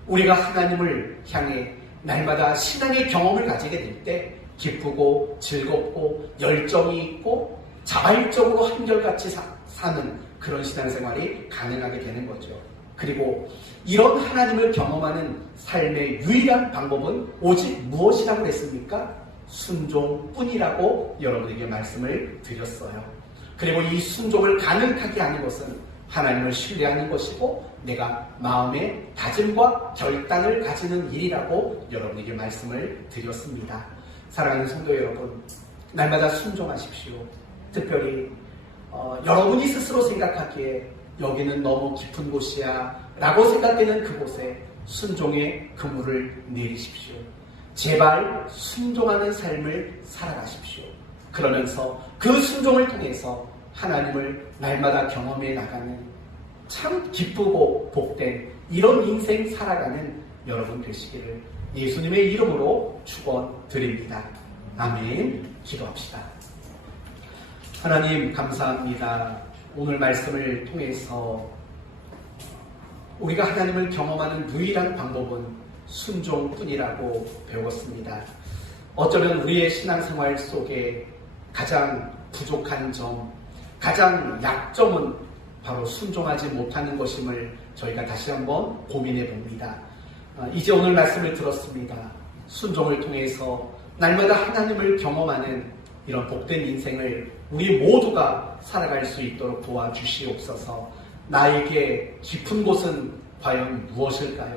우리가 하나님을 향해 날마다 신앙의 경험을 가지게 될 때 기쁘고 즐겁고 열정이 있고 자발적으로 한결같이 사는 그런 신앙생활이 가능하게 되는 거죠. 그리고 이런 하나님을 경험하는 삶의 유일한 방법은 오직 무엇이라고 했습니까? 순종뿐이라고 여러분에게 말씀을 드렸어요. 그리고 이 순종을 가능하게 하는 것은 하나님을 신뢰하는 것이고 내가 마음의 다짐과 결단을 가지는 일이라고 여러분에게 말씀을 드렸습니다. 사랑하는 성도 여러분, 날마다 순종하십시오. 특별히 여러분이 스스로 생각하기에 여기는 너무 깊은 곳이야 라고 생각되는 그곳에 순종의 그물을 내리십시오. 제발 순종하는 삶을 살아가십시오. 그러면서 그 순종을 통해서 하나님을 날마다 경험해 나가는 참 기쁘고 복된 이런 인생 살아가는 여러분 되시기를 예수님의 이름으로 축원드립니다. 아멘. 기도합시다. 하나님 감사합니다. 오늘 말씀을 통해서 우리가 하나님을 경험하는 유일한 방법은 순종뿐이라고 배웠습니다. 어쩌면 우리의 신앙생활 속에 가장 부족한 점, 가장 약점은 바로 순종하지 못하는 것임을 저희가 다시 한번 고민해 봅니다. 이제 오늘 말씀을 들었습니다. 순종을 통해서 날마다 하나님을 경험하는 이런 복된 인생을 우리 모두가 살아갈 수 있도록 도와주시옵소서. 나에게 깊은 곳은 과연 무엇일까요?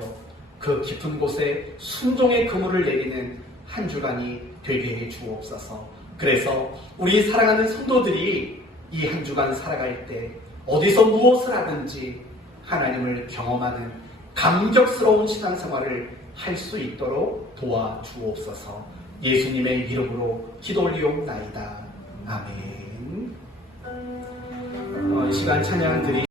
그 깊은 곳에 순종의 그물을 내리는 한 주간이 되게 해 주옵소서. 그래서 우리 사랑하는 성도들이 이 한 주간 살아갈 때 어디서 무엇을 하든지 하나님을 경험하는 감격스러운 신앙생활을 할 수 있도록 도와주옵소서. 예수님의 이름으로 기도 올리옵나이다. 아멘. 이 시간 찬양 드리